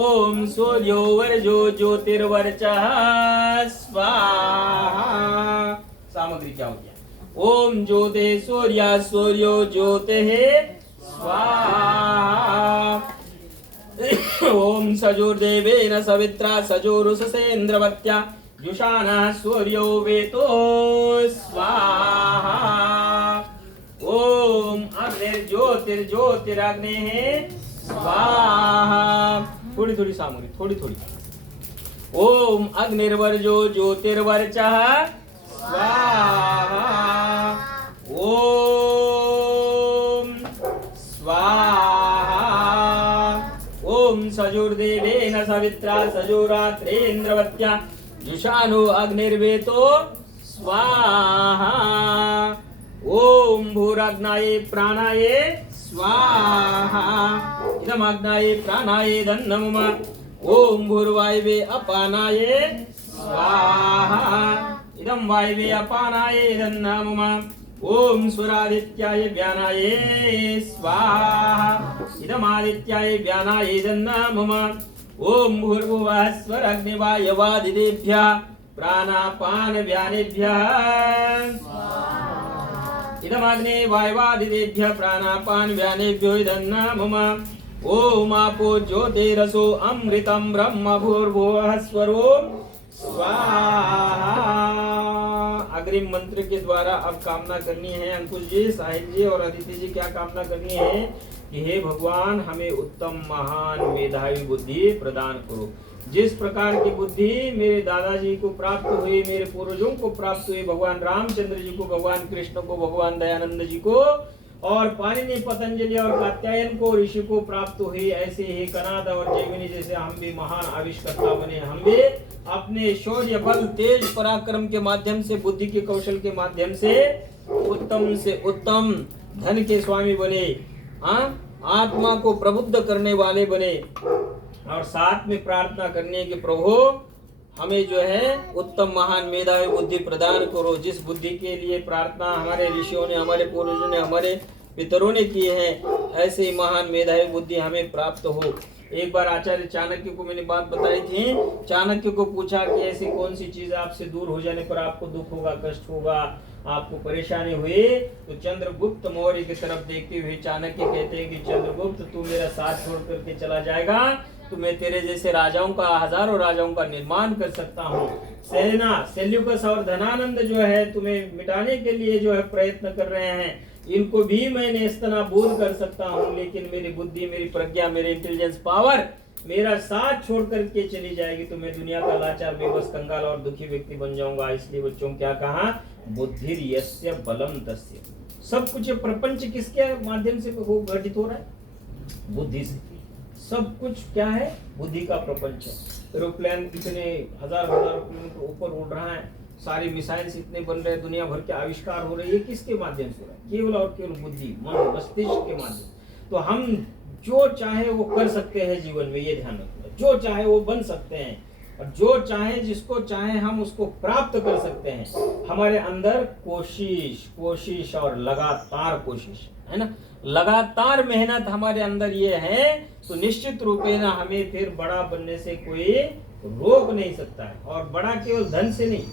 ओम सूर्यो वर्जो ज्योतिर्वर्चः स्वाहा। सामग्री क्या होती है? ओम ज्योति सूर्य सूर्यो ज्योतिः स्वाहा ओम सजोर्देवेन सवित्रा सजोरुषसेन्द्रवत्या जुषानः सूर्यो वेतो स्वाहा ओम अग्निर्ज्योतिर्ज्योतिरग्निः स्वाहा। थोड़ी थोड़ी सामग्री, थोड़ी थोड़ी। ओम अग्निर्वर्जो ज्योतिर्वर्चः स्वाहा ओम स्वाहा ओम सजोर्देवेन सवित्रा सजोरात्रेन्द्रवत्या जुषानो अग्निर्वेतो स्वाहा ओम भूराग्नाये प्राणाये स्वाहा इदमग्नाये प्राणाये दन्नमम ओम भूर्वायवे अपानाये स्वाहा इदं वायवे अपानाये दन्नमम ओम स्वरादित्याय व्यानाये स्वाहा इदमादित्याय व्यानाये दन्नमम ओम भूर्भुवः स्वरग्निवायवादिदेभ्यः प्राणापान व्यानेभ्यः इदमग्ने वायवादितेभ्यः प्राणापानव्यानेभ्यो इदन्ना मम। ओम आपो ज्योतिरसो अमृतं ब्रह्म भूर्भुवः स्वरोम स्वाहा। अग्रिम मंत्र के द्वारा अब कामना करनी है अंकुश जी, साहिल जी और अदिति जी। क्या कामना करनी है कि हे भगवान हमें उत्तम महान मेधावी बुद्धि प्रदान करो। जिस प्रकार की बुद्धि मेरे दादाजी को प्राप्त हुई, मेरे पूर्वजों को प्राप्त हुई, भगवान रामचंद्र जी को, भगवान कृष्ण को, भगवान दयानंद जी को और पाणिनि, पतंजलि और कात्यायन को, ऋषि को प्राप्त हुई, ऐसे ही कनाद और जैमिनी जैसे हम भी महान आविष्कर्ता बने। हम भी अपने शौर्य, बल, तेज, पराक्रम के माध्यम से, बुद्धि के कौशल के माध्यम से उत्तम धन के स्वामी बने, आत्मा को प्रबुद्ध करने वाले बने। और साथ में प्रार्थना करने के प्रभु हमें जो है उत्तम महान मेधावी बुद्धि प्रदान करो। जिस बुद्धि के लिए प्रार्थना हमारे ऋषियों ने, हमारे पूर्वजों ने, हमारे पितरों ने की है, ऐसे ही महान मेधावी बुद्धि हमें प्राप्त हो। एक बार आचार्य चाणक्य को मैंने बात बताई थी। चाणक्य को पूछा कि ऐसी कौन सी चीज आपसे दूर हो जाने पर आपको दुख होगा, कष्ट होगा, आपको परेशानी हुई। तो चंद्रगुप्त मौर्य की तरफ देखते हुए चाणक्य कहते हैं कि चंद्रगुप्त तू मेरा साथ छोड़ करके चला जाएगा तो मैं तेरे जैसे राजाओं का, हजारों राजाओं का निर्माण कर सकता हूँ। सेल्यूकस और धनानंद जो है तुम्हें मिटाने के लिए जो है प्रयत्न कर रहे हैं, इनको भी मैं नेस्तनाबूद कर सकता हूँ। लेकिन मेरी बुद्धि, मेरी प्रज्ञा, मेरी इंटेलिजेंस पावर मेरा साथ छोड़ करके चली जाएगी तो मैं दुनिया का लाचार, बेबस, कंगाल और दुखी व्यक्ति बन जाऊंगा। इसलिए बच्चों क्या कहा, बुद्धि यस्य बलम तस्य। सब कुछ प्रपंच किसके माध्यम से घटित हो रहा है, बुद्धि से। सब कुछ क्या है, बुद्धि का प्रपंच है। एरोप्लेन इतने हजार किलोमीटर ऊपर उड़ रहा है, सारी मिसाइल्स इतने बन रहे हैं, दुनिया भर के आविष्कार हो रहे हैं, किसके माध्यम से हो रहा है, केवल और केवल बुद्धि, मन, मस्तिष्क के माध्यम। तो हम जो चाहे वो कर सकते हैं जीवन में, ये ध्यान रखना। जो चाहे वो बन सकते हैं और जो चाहे, जिसको चाहे हम उसको प्राप्त कर सकते हैं। हमारे अंदर कोशिश और लगातार कोशिश है ना, लगातार मेहनत हमारे अंदर ये है तो निश्चित रूप से ना हमें फिर बड़ा बनने से कोई रोक नहीं सकता है। और बड़ा केवल धन से नहीं,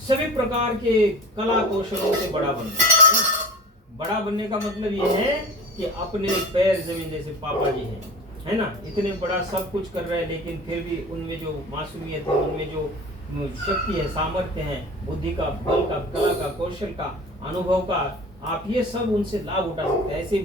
सभी प्रकार के कला कौशलों से बड़ा बनना। बड़ा बनने का मतलब ये है कि अपने पैर जमीन, जैसे पापा जी हैं, है ना, इतने बड़ा सब कुछ कर रहे हैं, लेकिन फिर भी उनमें जो मासूमियत है, उनमें जो शक्ति है, सामर्थ्य है, बुद्धि का, बल का, कला का, कौशल का, अनुभव का, आप ये सब उनसे लाभ उठा सकते हैं। ऐसे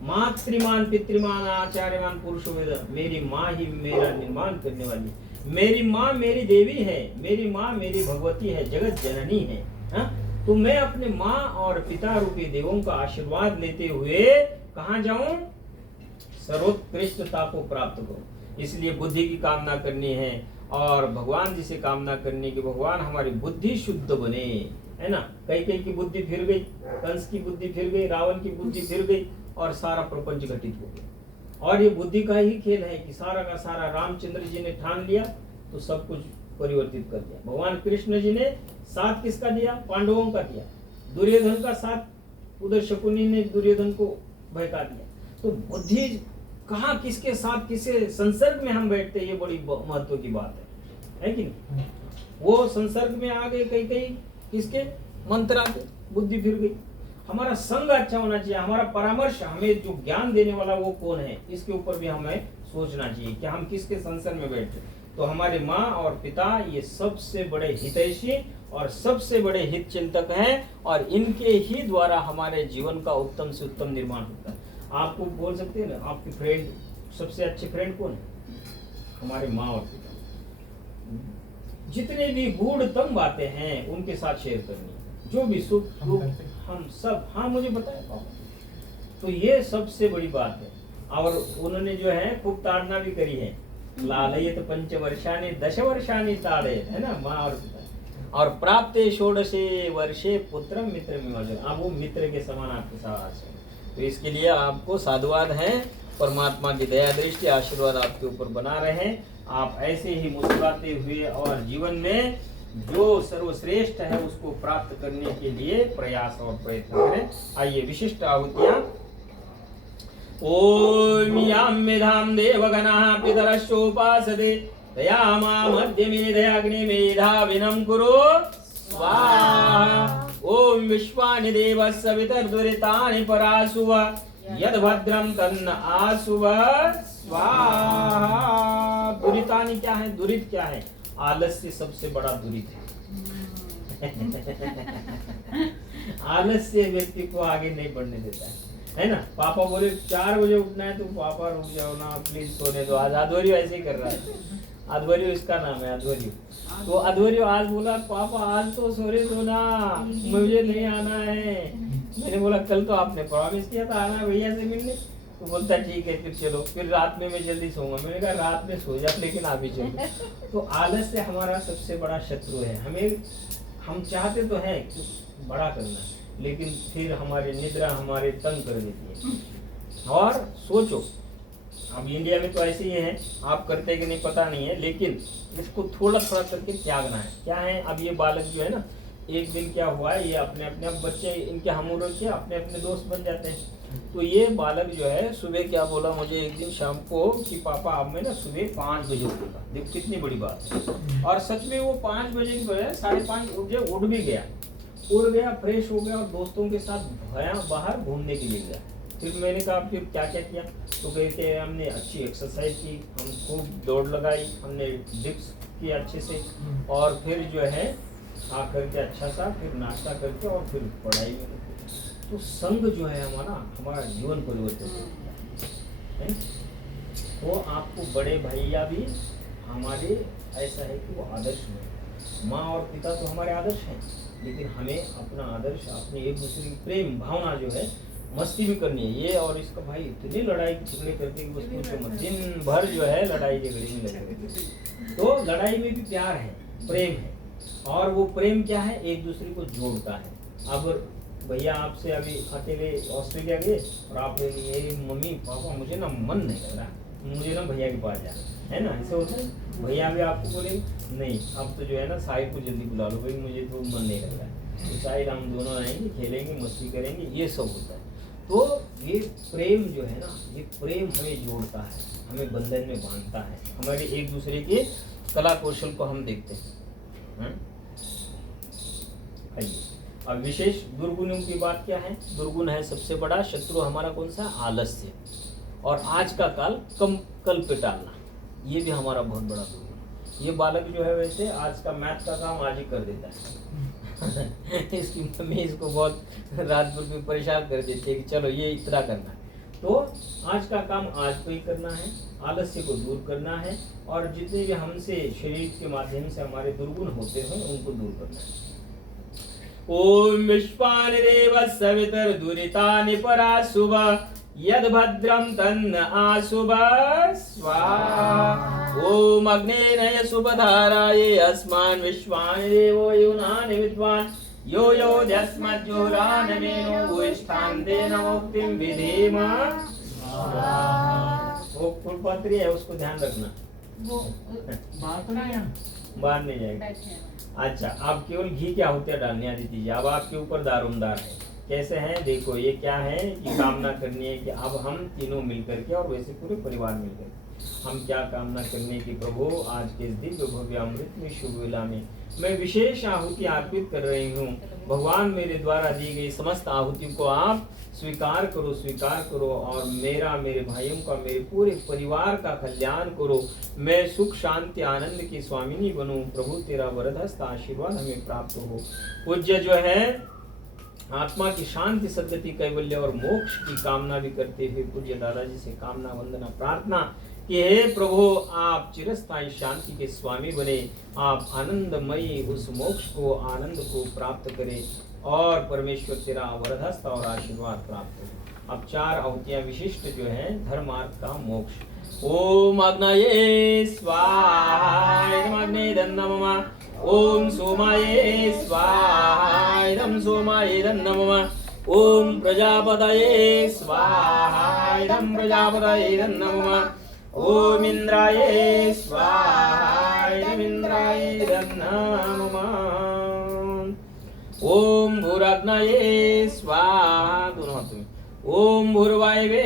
मातृमान, पितृमान, आचार्यमान पुरुषो वेद, मेरी माँ ही मेरा निर्माण करने वाली, मेरी माँ मेरी देवी है, मेरी माँ मेरी भगवती है, जगत जननी है। तो मैं अपने माँ और पिता रूपी देवों का आशीर्वाद लेते हुए कहाँ जाऊं, सर्वोत्कृष्टता को प्राप्त करूं। इसलिए बुद्धि की कामना करनी है और भगवान जी से कामना करनी कि भगवान हमारी बुद्धि शुद्ध बने, है ना। कई की बुद्धि फिर गई, कंस की बुद्धि फिर गई, रावण की बुद्धि फिर गई और सारा प्रपंच घटित हो गया। और ये बुद्धि का ही खेल है कि सारा का सारा रामचंद्र जी ने ठान लिया तो सब कुछ परिवर्तित कर दिया। भगवान कृष्ण जी ने साथ किसका दिया, पांडवों का दिया। दुर्योधन का साथ उधर शकुनी ने दुर्योधन को बहका दिया। तो बुद्धि कहाँ किसके साथ, किसे संसर्ग में हम बैठते, ये बड़ी महत्व की बात है कि नहीं। वो संसर्ग में आ गए, कई किसके मंत्र आगे, बुद्धि फिर गई। हमारा संग अच्छा होना चाहिए, हमारा परामर्श, हमें जो ज्ञान देने वाला वो कौन है, इसके ऊपर भी हमें सोचना चाहिए कि हम किसके संसर्ग में बैठे। तो हमारे माँ और पिता ये सबसे बड़े हितैषी और सबसे बड़े हित चिंतक हैं और इनके ही द्वारा हमारे जीवन का उत्तम से उत्तम निर्माण होता है। आपको बोल सकते हैं ना, आपके फ्रेंड, सबसे अच्छे फ्रेंड कौन है, हमारे माँ और पिता। जितने भी गूढ़तम बातें हैं उनके साथ शेयर करनी है, जो भी सुख दुख हम सब, हाँ मुझे बताया पापा। तो ये सबसे बड़ी बात है। और उन्होंने जो है खूब ताड़ना भी करी है, लालयत पंचवर्षाणि 10 वर्षाणि ताड़े, है ना माँ और पिता। और प्राप्ते षोडशे वर्षे पुत्र मित्र में, अब वो मित्र के समान आपके साथ है। तो इसके लिए आपको साधुवाद है, परमात्मा की दया दृष्टि आशीर्वाद आपके ऊपर बना रहे। आप ऐसे ही मुस्कुराते हुए और जीवन में जो सर्वश्रेष्ठ है उसको प्राप्त करने के लिए प्रयास और प्रयत्न करें। आइए विशिष्ट आहुतियां। ओम यां मेधां देवगणाः पितरश्चोपासते दयामा मध्यमे दयाग्नि मेधाविनं कुरु स्वाहा। ओम विश्वानि देवः सवितर्दुरितानि पराशुव यद भद्रम तन्न आशुव स्वाहा। दुरितानि क्या है? दुरित क्या है? आलस्य सबसे बड़ा दुरित है। आलस्य व्यक्ति को आगे नहीं बढ़ने देता है ना। पापा बोले 4 बजे उठना है तो पापा रुक जाओ ना प्लीज सोने दो। आज अध्वर्यु ऐसे ही कर रहा है। अध्वर्यु इसका नाम है, अध्वर्यु। तो अध्वर्यु आज बोला पापा आज तो सोने दो ना, मुझे नहीं आना है। मैंने बोला कल तो आपने प्रॉमिस किया था आना भैया से मिलने। तो बोलता ठीक है फिर चलो, फिर रात में मैं जल्दी सोऊंगा। मैंने कहा रात में सो जा लेकिन अभी चलो। तो आलस्य हमारा सबसे बड़ा शत्रु है। हम चाहते तो हैं कि बड़ा करना, लेकिन फिर हमारी निद्रा हमारे तंग कर देती है। और सोचो अब इंडिया में तो ऐसे ही है, आप करते कि नहीं पता नहीं है, लेकिन इसको थोड़ा थोड़ा करके त्यागना है। क्या है, अब ये बालक जो है ना, एक दिन क्या हुआ है, ये अपने अपने बच्चे इनके हम उम्र के अपने अपने दोस्त बन जाते हैं। तो ये बालक जो है सुबह क्या बोला मुझे एक दिन शाम को कि पापा अब मैं ना सुबह 5 बजे उठूंगा। देखो कितनी बड़ी बात है। और सच में वो 5 बजे की बजाय 5:30 उठ भी गया, उड़ गया, फ्रेश हो गया और दोस्तों के साथ बाहर घूमने के लिए गया। फिर मैंने कहा फिर क्या क्या किया, तो कहते हमने अच्छी एक्सरसाइज की, हम खूब दौड़ लगाई, हमने डिप्स की अच्छे से, और फिर जो है खा करके अच्छा सा फिर नाश्ता करके और फिर पढ़ाई में। तो संग जो है हमारा जीवन परिवर्तन करता है। तो आपको बड़े भैया भी हमारे ऐसा है कि वो आदर्श में, माँ और पिता तो हमारे आदर्श हैं, लेकिन हमें अपना आदर्श, अपने एक दूसरे की प्रेम भावना जो है, मस्ती भी करनी है। ये और इसका भाई इतनी लड़ाई झगड़े करते कि बस पूछो मत, दिन भर जो है लड़ाई झगड़े में लगे रहते। तो लड़ाई में भी प्यार है, प्रेम है, और वो प्रेम क्या है, एक दूसरे को जोड़ता है। अब भैया आपसे अभी अकेले ऑस्ट्रेलिया गए और आप ये मम्मी पापा मुझे ना मन नहीं लग रहा, मुझे ना भैया के पास जाना है ना, ऐसे होता है। भैया भी आपको बोले नहीं अब तो जो है ना साहिब को जल्दी बुला लो भाई, मुझे तो मन नहीं लग रहा है। तो शायद हम दोनों आएंगे, खेलेंगे, मस्ती करेंगे, ये सब होता है। तो ये प्रेम जो है ना, ये प्रेम हमें जोड़ता है, हमें बंधन में बांधता है, हमारे एक दूसरे के कला कौशल को हम देखते हैं। आइए अब विशेष दुर्गुणों की बात क्या है। दुर्गुण है सबसे बड़ा शत्रु हमारा कौन सा, आलस्य, और आज का काल कल पे टालना, ये भी हमारा बहुत बड़ा दुर्गुण। ये बालक जो है वैसे आज का मैथ का काम आज ही कर देता है। इसकी मम्मी इसको बहुत रात भर भी परेशान कर देती है कि चलो ये इतना करना है। तो आज का काम आज को ही करना है, आलस्य को दूर करना है, और जितने भी हमसे शरीर के माध्यम से हमारे दुर्गुण होते हैं उनको दूर करना है। ओम विश्वानि देवः सवितर्दुरितानि पराशुव यद भद्रम तन्न आशुभ स्वाहा। ओम अग्नेय शुभधाराये अस्मान् विश्वानि देवो युनानि विद्वान् यो योऽध्यस्मज्जुरानमेनो भूयिष्ठान्तेन मुक्तिं विधेम। वो फुलपत्री है, उसको ध्यान रखना, बाहर नहीं जाएगा। अच्छा, आप केवल घी क्या होते हैं डालने आदि दीजिए। अब आपके ऊपर दारोमदार है, कैसे हैं देखो। ये क्या है कि कामना करनी है कि अब हम तीनों मिलकर के, और वैसे पूरे परिवार मिलकर हम क्या कामना करने की, प्रभु आज के इस दिव्य भव्य अमृत में शुभ वेला में मैं विशेष आहुति अर्पित कर रही हूँ। भगवान मेरे द्वारा दी गई समस्त आहुतियों को आप स्वीकार करो, और मेरे भाइयों का, मेरे पूरे परिवार का कल्याण करो। मैं सुख शांति आनंद की स्वामिनी बनूं। प्रभु तेरा वरदहस्त आशीर्वाद हमें प्राप्त हो। पूज्य जो है आत्मा की शांति, सद्गति, कैवल्य और मोक्ष की कामना भी करते हुए पूज्य दादाजी से कामना वंदना प्रार्थना कि हे प्रभु आप चिरस्थायी शांति के स्वामी बने, आप आनंदमयी उस मोक्ष को, आनंद को प्राप्त करें, और परमेश्वर तेरा वरदहस्त और आशीर्वाद प्राप्त हो। अब 4 आहुतियां विशिष्ट जो है धर्मार्थ का मोक्ष। ओम अग्नये स्वाहा अग्ने नमः। ओम सोमाये स्वाहा इदं सोमाये नमः। ओम प्रजापतये स्वाहा इदं प्रजापतये नमः। ओम इंद्राये स्वाहा इदं इंद्राये नमः। ओम भूराग्नये स्वाहा, दोनों हाथों में। ओम भूर्वायवे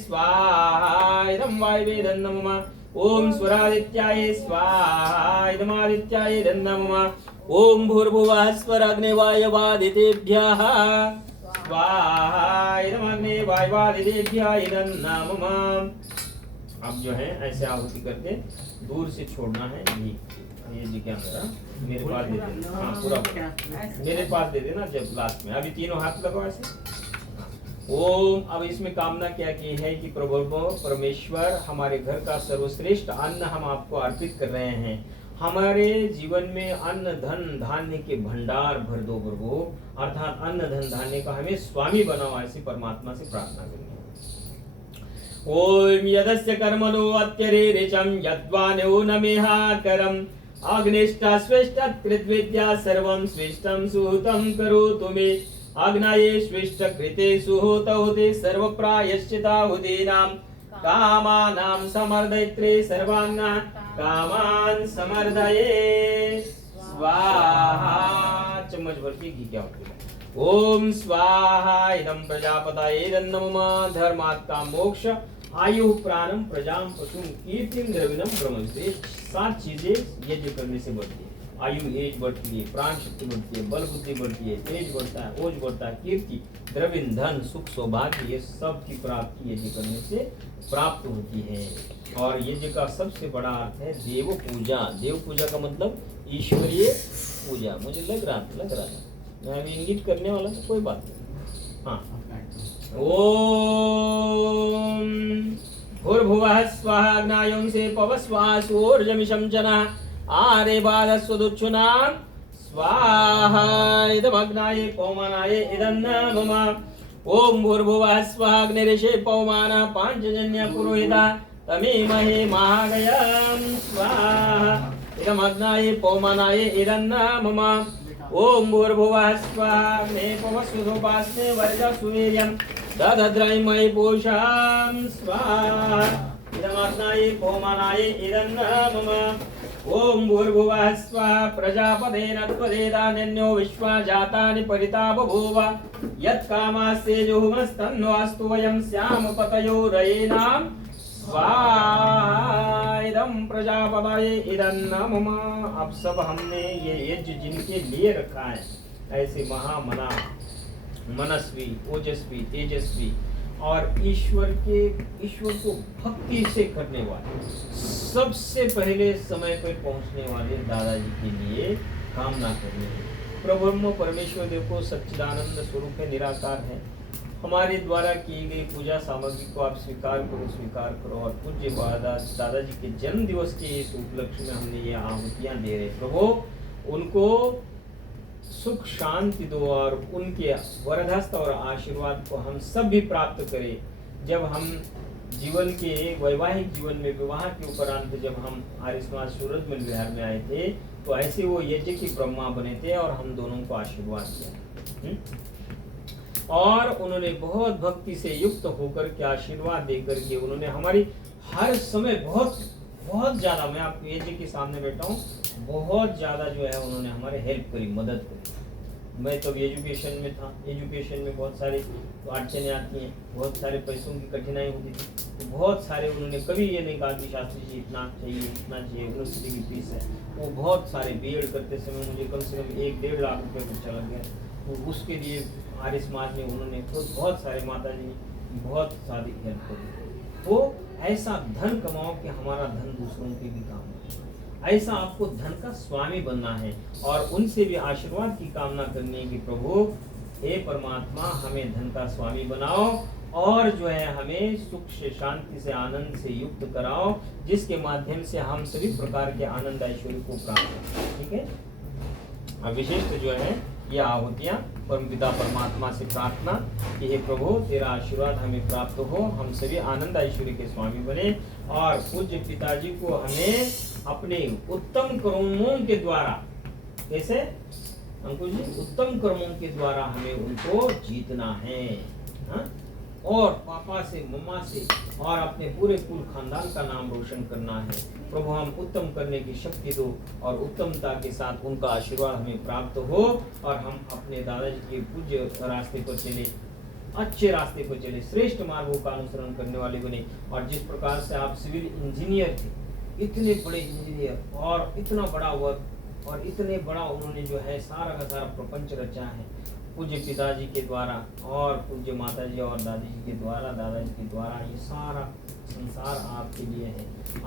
स्वाहा इदं वायवे नमः। ओम स्वरादित्याय स्वाहा इदमादित्याय नमः। ओम भूर्भुवः स्वः अग्निवायवादितेभ्यः स्वाहा इदम् अग्निवायवादितेभ्यः इदन्नम मम। अब जो है ऐसे आहुति करके दूर से छोड़ना है। ये जी क्या मेरा मेरे पास दे देना। हाँ पूरा मेरे पास दे देना जब लास्ट में। अभी तीनों हाथ लगाओ ऐसे। ओम। अब इसमें कामना क्या की है कि प्रभु परमेश्वर हमारे घर का सर्वश्रेष्ठ अन्न हम आपको अर्पित कर रहे हैं। हमारे जीवन में अन्न धन धान्य के भंडार भर दो प्रभु, अर्थात अन्न धन धान्य का हमें स्वामी बनाओ, ऐसी परमात्मा से प्रार्थना करनी है। ओम यदस्य कर्मणो अत्यरेरिचं यद्वानो नमेहा करम अग्निष्ठा स्वेष्टा कृतविद्या सर्वं स्वेष्टं सुहृतं करोतु मे। आग्नाये स्वेष्ट कृते सुहृतौते सर्वप्रायश्चिताहुतीनां कामानां समर्दयित्रे सर्वाङ्गा कामान समर्दये स्वाहा। चम्मच भर के घी क्या होती है। ओम स्वाहा इदं प्रजापतये नमः। धर्मात् काम मोक्ष आयु प्राणम प्रजाम पशुम कीर्तिम द्रविणम ब्रह्मस्ते। 7 चीजें यज्ञ करने से बढ़ती है। आयु एज बढ़ती है, प्राण शक्ति बढ़ती है, बल बुद्धि बढ़ती है, तेज बढ़ता है, ओज बढ़ता है, कीर्ति द्रविण धन सुख सौभाग्य ये सब की प्राप्ति यज्ञ करने से प्राप्त होती है। और यज्ञ का सबसे बड़ा अर्थ है देव पूजा। देव पूजा का मतलब ईश्वरीय पूजा। मुझे लग रहा था मैं अभी इंगित करने वाला था, कोई बात नहीं। हाँ ओम भूर्भुवः स्वः अग्नायं से पवस्वा सूर्यमिषं जना आरे बाधस्वदुच्छुना स्वाहा इदमग्नाये पौमानाय इदन्न मम। ओम भूर्भुवः स्वः अग्निरिषे पौमानः पांचजन्य पुरोहिता तमीमहे महागयं स्वाहा इदमग्नाये पौमानाय इदन्न मम। ओम भूर्भुवः स्वः मे पवस्वधोपास्मे वर्जसुवीर्यं ददद्रैमये पूषां स्वाहा इदमग्नाये पौमानाय इदन्न मम। ओम भूर्भुवः स्वः प्रजापतेन त्वदेदान्यो विश्वा जातानि परिता बभूव यत्कामास्ते जुहुमस्तन्नो अस्तु वयं स्याम पतयो रयेनां स्वाहा इदं प्रजापतये इदन्न मम। अब सब हमने ये यज्ञ जिनके लिए रखा है ऐसे महामना मनस्वी ओजस्वी तेजस्वी और ईश्वर को भक्ति से करने वाले सबसे पहले समय पर पहुंचने वाले दादाजी के लिए कामना करनी है। प्रब्रह्म परमेश्वर देव को सच्चिदानंद स्वरूप है, निराकार है। हमारे द्वारा की गई पूजा सामग्री को आप स्वीकार करो और पूज्य दादाजी के जन्म दिवस के इस उपलक्ष्य में हमने ये आहुतियां दे रहे। प्रभु उनको सुख शांति दो और उनके वरदहस्त और आशीर्वाद को हम सब भी प्राप्त करें। जब हम जीवन के वैवाहिक जीवन में विवाह के उपरांत जब हम आर्य समाज सूरजमल विहार में आए थे तो ऐसे वो यज्ञ की ब्रह्मा बने थे और हम दोनों को आशीर्वाद दिया और उन्होंने बहुत भक्ति से युक्त होकर के आशीर्वाद देकर के उन्होंने हमारी हर समय बहुत ज्यादा, मैं आपको यज्ञ के सामने बैठा हूँ, बहुत ज्यादा जो है उन्होंने हमारे हेल्प करी, मदद करी। मैं तो एजुकेशन में था, एजुकेशन में बहुत सारी अड़चने आती हैं, बहुत सारे पैसों की कठिनाई होती थी, तो बहुत सारे उन्होंने कभी ये नहीं कहा कि शास्त्री जी इतना चाहिए यूनिवर्सिटी की फीस है। वो बहुत सारे बीएड करते समय मुझे कम से कम 1-1.5 लाख रुपये खर्चा लग गया, तो उसके लिए आर्य समाज में उन्होंने बहुत सारे माता जी बहुत सारी हेल्प करी। तो ऐसा धन कमाओ कि हमारा धन दूसरों के भी काम है। ऐसा आपको धन का स्वामी बनना है और उनसे भी आशीर्वाद की कामना करनी है कि प्रभु हे परमात्मा हमें धन का स्वामी बनाओ और जो है हमें सुख से शांति से आनंद से युक्त कराओ, जिसके माध्यम से हम सभी प्रकार के आनंद ऐश्वर्य को प्राप्त करें। ठीक है, अब विशिष्ट जो है ये आहुतियाँ परमपिता परमात्मा से प्रार्थना कि हे प्रभु तेरा आशीर्वाद हमें प्राप्त हो, हम सभी आनंद ऐश्वर्य के स्वामी बने और पूज्य पिताजी को हमें अपने उत्तम कर्मों के द्वारा, कैसे अंकुश जी, उत्तम कर्मों के द्वारा हमें उनको जीतना है। हा? और पापा से मम्मा से और अपने पूरे कुल खानदान का नाम रोशन करना है। प्रभु हम उत्तम करने की शक्ति दो और उत्तमता के साथ उनका आशीर्वाद हमें प्राप्त हो और हम अपने दादाजी के पूज्य रास्ते पर चले, अच्छे रास्ते पर चले, श्रेष्ठ मार्गों का अनुसरण करने वाले बने। और जिस प्रकार से आप सिविल इंजीनियर थे, इतने बड़े इंजीनियर और इतना बड़ा वर्क और इतने बड़ा उन्होंने जो है सारा का सारा प्रपंच रचा है पूज्य पिताजी के द्वारा और पूज्य माताजी और दादी जी के द्वारा, दादाजी के द्वारा। ये सारा संसार आपके लिए है।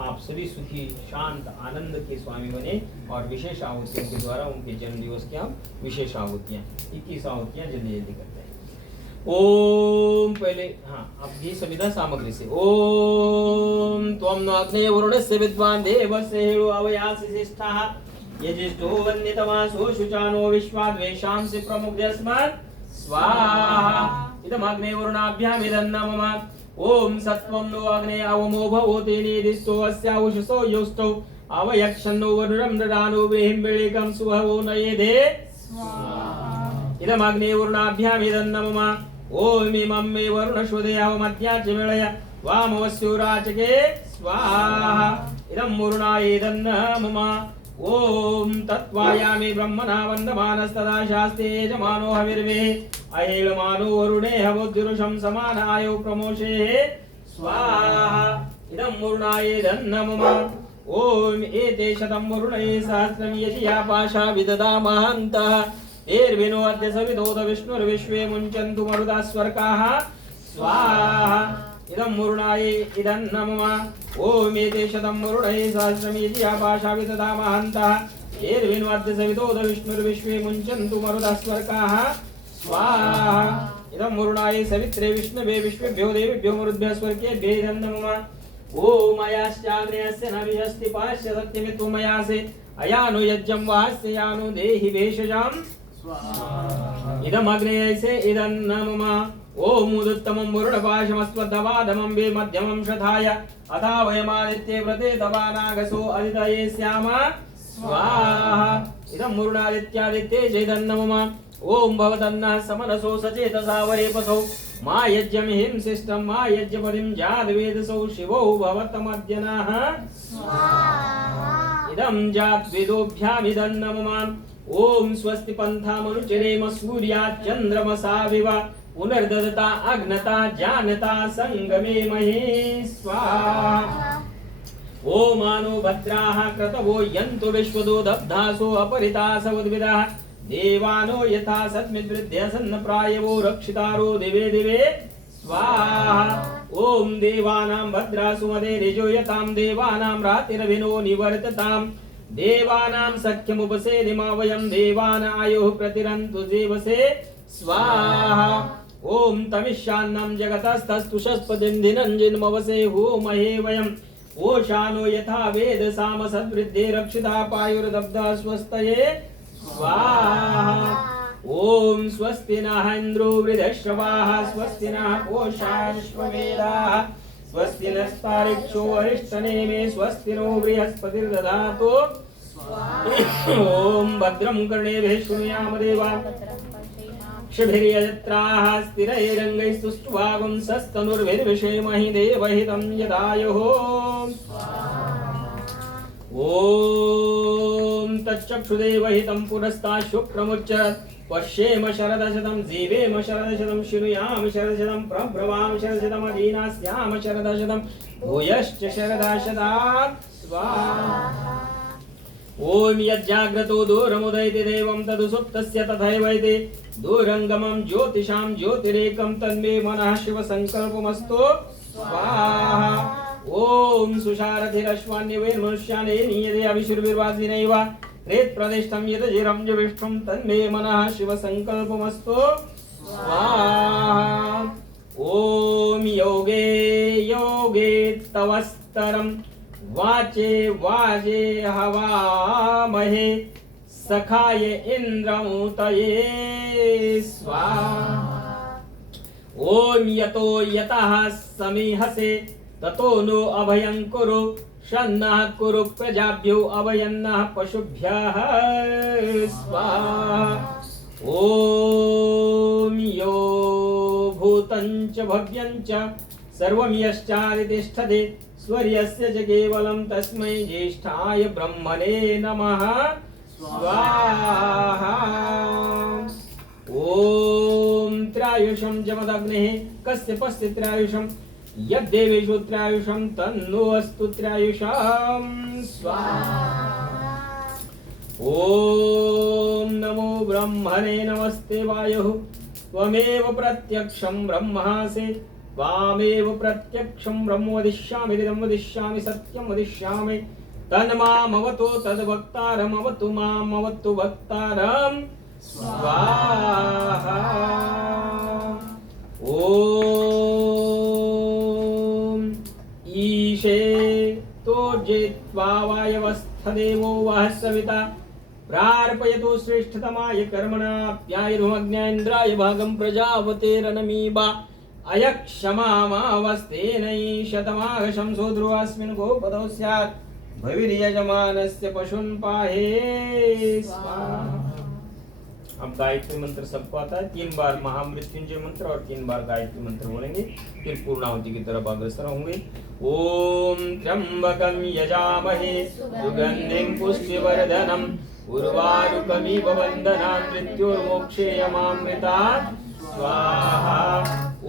आप सभी सुखी शांत आनंद के स्वामी बने और विशेष आहुतियों के द्वारा उनके जन्म दिवस की आप विशेष आहुतियाँ 21 आहुतियाँ जल्दी जल्दी करते हैं। ओम पहले आप ये सविधा सामग्री से ओम त्वं नो अग्ने वरुणस्य विद्वान् देवस्य हेळो अवयासि श्रेष्ठः यजिष्ठो वन्दितमासो शुचानो विश्वाद्वेषांसि प्रमुग्ध्यस्मात् स्वाहा इदमग्ने वरुणाभ्यामिदन्न मम ओम सत्वं नो अग्ने अवमो भवोति निदिष्टो अस्यावशसो योष्टो अवयक्षन्नो वरुणं ददानो वेहिम्बेळिकं सुहवो नयेधे इदमग्ने वरुणाभ्यामिदन्न मम ओम इमं मे वरुणश्वदे अवमध्याच मेळय वामवस्योराचके स्वाहा इदं वरुणायेदन्न मम ओम तत्वायामि ब्रह्मणा वन्दमानस्तदा शास्ते यजमानो हविर्वे अहेळमानो वरुणे हवोद्युरुषं समानायो प्रमोषे स्वाहा इदं वरुणायेदन्न मम ओम एते शतं वरुणे सहस्रं यजिया पाशा विददामहन्तः एर्विनो अद्य सविदोद विष्णुर्विश्वे मुञ्चन्तु मरुदा स्वर्गाः स्वाहा इदं वरुणाये इदन्न मम ओम एते शतं वरुणे सहस्रं यजिया पाशा विददामहन्तः एर्विनो अद्य सविदोद विष्णुर्विश्वे मुञ्चन्तु मरुदा स्वर्गाः स्वाहा इदं वरुणाये सवित्रे विष्णवे विश्वेभ्यो देवेभ्यो मरुद्भ्यः स्वर्गेभ्यो इदन्न मम ओम अयाश्चाग्नेयस्य नभिहस्ति पाश्य सत्यमित्वं मयासे अयानो यज्ञं वास्य यानो देहि भेषजाम् इदमग्नेयसे इदन्न मम ओम उदुत्तमं वरुणपाशमस्वद्धवादमं वे मध्यमं शताय अथा वयमादित्ये व्रते तवानागसो अदितये स्याम स्वाहा इदं वरुणादित्यादित्ये चैदन्न मम ओम भवतन्नः समनसो सचेतसा वरेपसौ मा यज्ञं हिंसिष्टं मा यज्ञपतिं जातवेदसौ शिवो भवतमद्यनः स्वाहा इदं जातवेदोभ्यामिदन्न मम ओम स्वस्ति पन्थामनुचरेम सूर्यात् चन्द्रमसाविव पुनर्ददता अग्नता जानता संगमे महे स्वाहा ओमानो भद्राः क्रतवो यन्तु विश्वदो दब्धासो अपरितास उद्भिदाः देवानो यथा सद्मिद्वृद्ध्यसन्न प्रायवो रक्षितारो दिवे दिवे स्वाहा ओम देवानां भद्रासु मदे ऋजो यतां देवानां रातिरभिनो निवर्तताम् देवानां सख्यमुपसेदिमा वयं देवानायोः प्रतिरन्तु जीवसे स्वाहा ओम तमिष्यान्नं जगतस्तस्तुषस्पतिं दिनं जिन्मवसे होमहे वयम् ओशानो यथा वेद साम सद्वृद्धे रक्षिता पायुर्दब्धा स्वस्तये स्वाहा ओम स्वस्ति नः इन्द्रो वृधश्रवाः स्वस्ति नः पूषाश्वमेधाः स्वस्ति नस्तारिक्षो अरिष्टनेमे स्वस्ति नो बृहस्पतिर्दधातु ओम भद्रं कर्णेभिः शृणुयाम देवा शिभिर्यजत्राः स्थिरैरङ्गैस्तुष्ट्वागुं सस्तनुर्भिर्विषेमहि देवहितं यदायुः ओम तच्चक्षुदेवहितं पुरस्तात् शुक्रमुच्चरत् पश्येम शरदशतं जीवेम शरदशतं शृणुयाम शरदशतं प्रभ्रवाम शरदशतं अधीनास्याम शरदशतं भूयश्च शरदाशतात् स्वाहा ओम यज्जाग्रतो दूरमुदयति देवं तदुसुप्तस्य तथैवैति दूरङ्गमं ज्योतिषां ज्योतिरेकं तन्मे मनः शिवसङ्कल्पमस्तु स्वाहा ओम सुशारथिरश्वान्यवेर्मनुष्याने नीयते अभिशुर्भिर्वासिनैव प्रेतप्रदिष्टं यतजिरं जविष्ठं तन्मे मनः शिवसङ्कल्पमस्तु स्वाहा ओम योगे योगे तवस्तरं वाचे वाजे हवामहे सखाय इन्द्रमुतये स्वाहा ओम यतो यतः समीहसे ततो नो अभयं कुरु शन्नः कुरु प्रजाभ्यो अभयन्नः पशुभ्यः स्वाहा ओम यो भूतं च भव्यं च सर्वं यश्चादितिष्ठति स्वर्यस्य च केवलं तस्मै ज्येष्ठाय ब्रह्मणे नमः स्वाहा ओम त्रायुषं जमदग्नेः कस्य पश्य त्रायुषं यद्देवेषु त्रायुषं तन्नो अस्तु त्रायुषं स्वाहा ओम नमो ब्रह्मणे नमस्ते वायुः त्वमेव प्रत्यक्षं ब्रह्मासि त्वामेव प्रत्यक्षं ब्रह्म वदिष्यामि इदं वदिष्यामि सत्यं वदिष्यामि तन्मामवतु तद्भक्तारमवतु मामवतु भक्तारं स्वाहा। ओम ईशे तो जेत्वा वायवस्थदेवो वः सविता प्रार्पयतु श्रेष्ठतमाय कर्मणाप्यायरुमज्ञेन्द्राय भागं प्रजापतेरनमीबा अयक्षमामावस्तेनैशतमागशं सोध्रुवास्मिन् गोपदौ स्यात् भविर्यजमानस्य पशुन् पाहे स्वाहा। अब गायत्री मंत्र सबको आता है। 3 बार महामृत्युंजय मंत्र और 3 बार गायत्री मंत्र बोलेंगे, फिर पूर्णाहुति की तरफ अग्रसर होंगे। ओम त्र्यंबकं यजामहे सुगंधिं पुष्टिवर्धनम् उर्वारुकमिव बन्धनान् मृत्युर्मोक्षेयमामृतात् स्वाहा।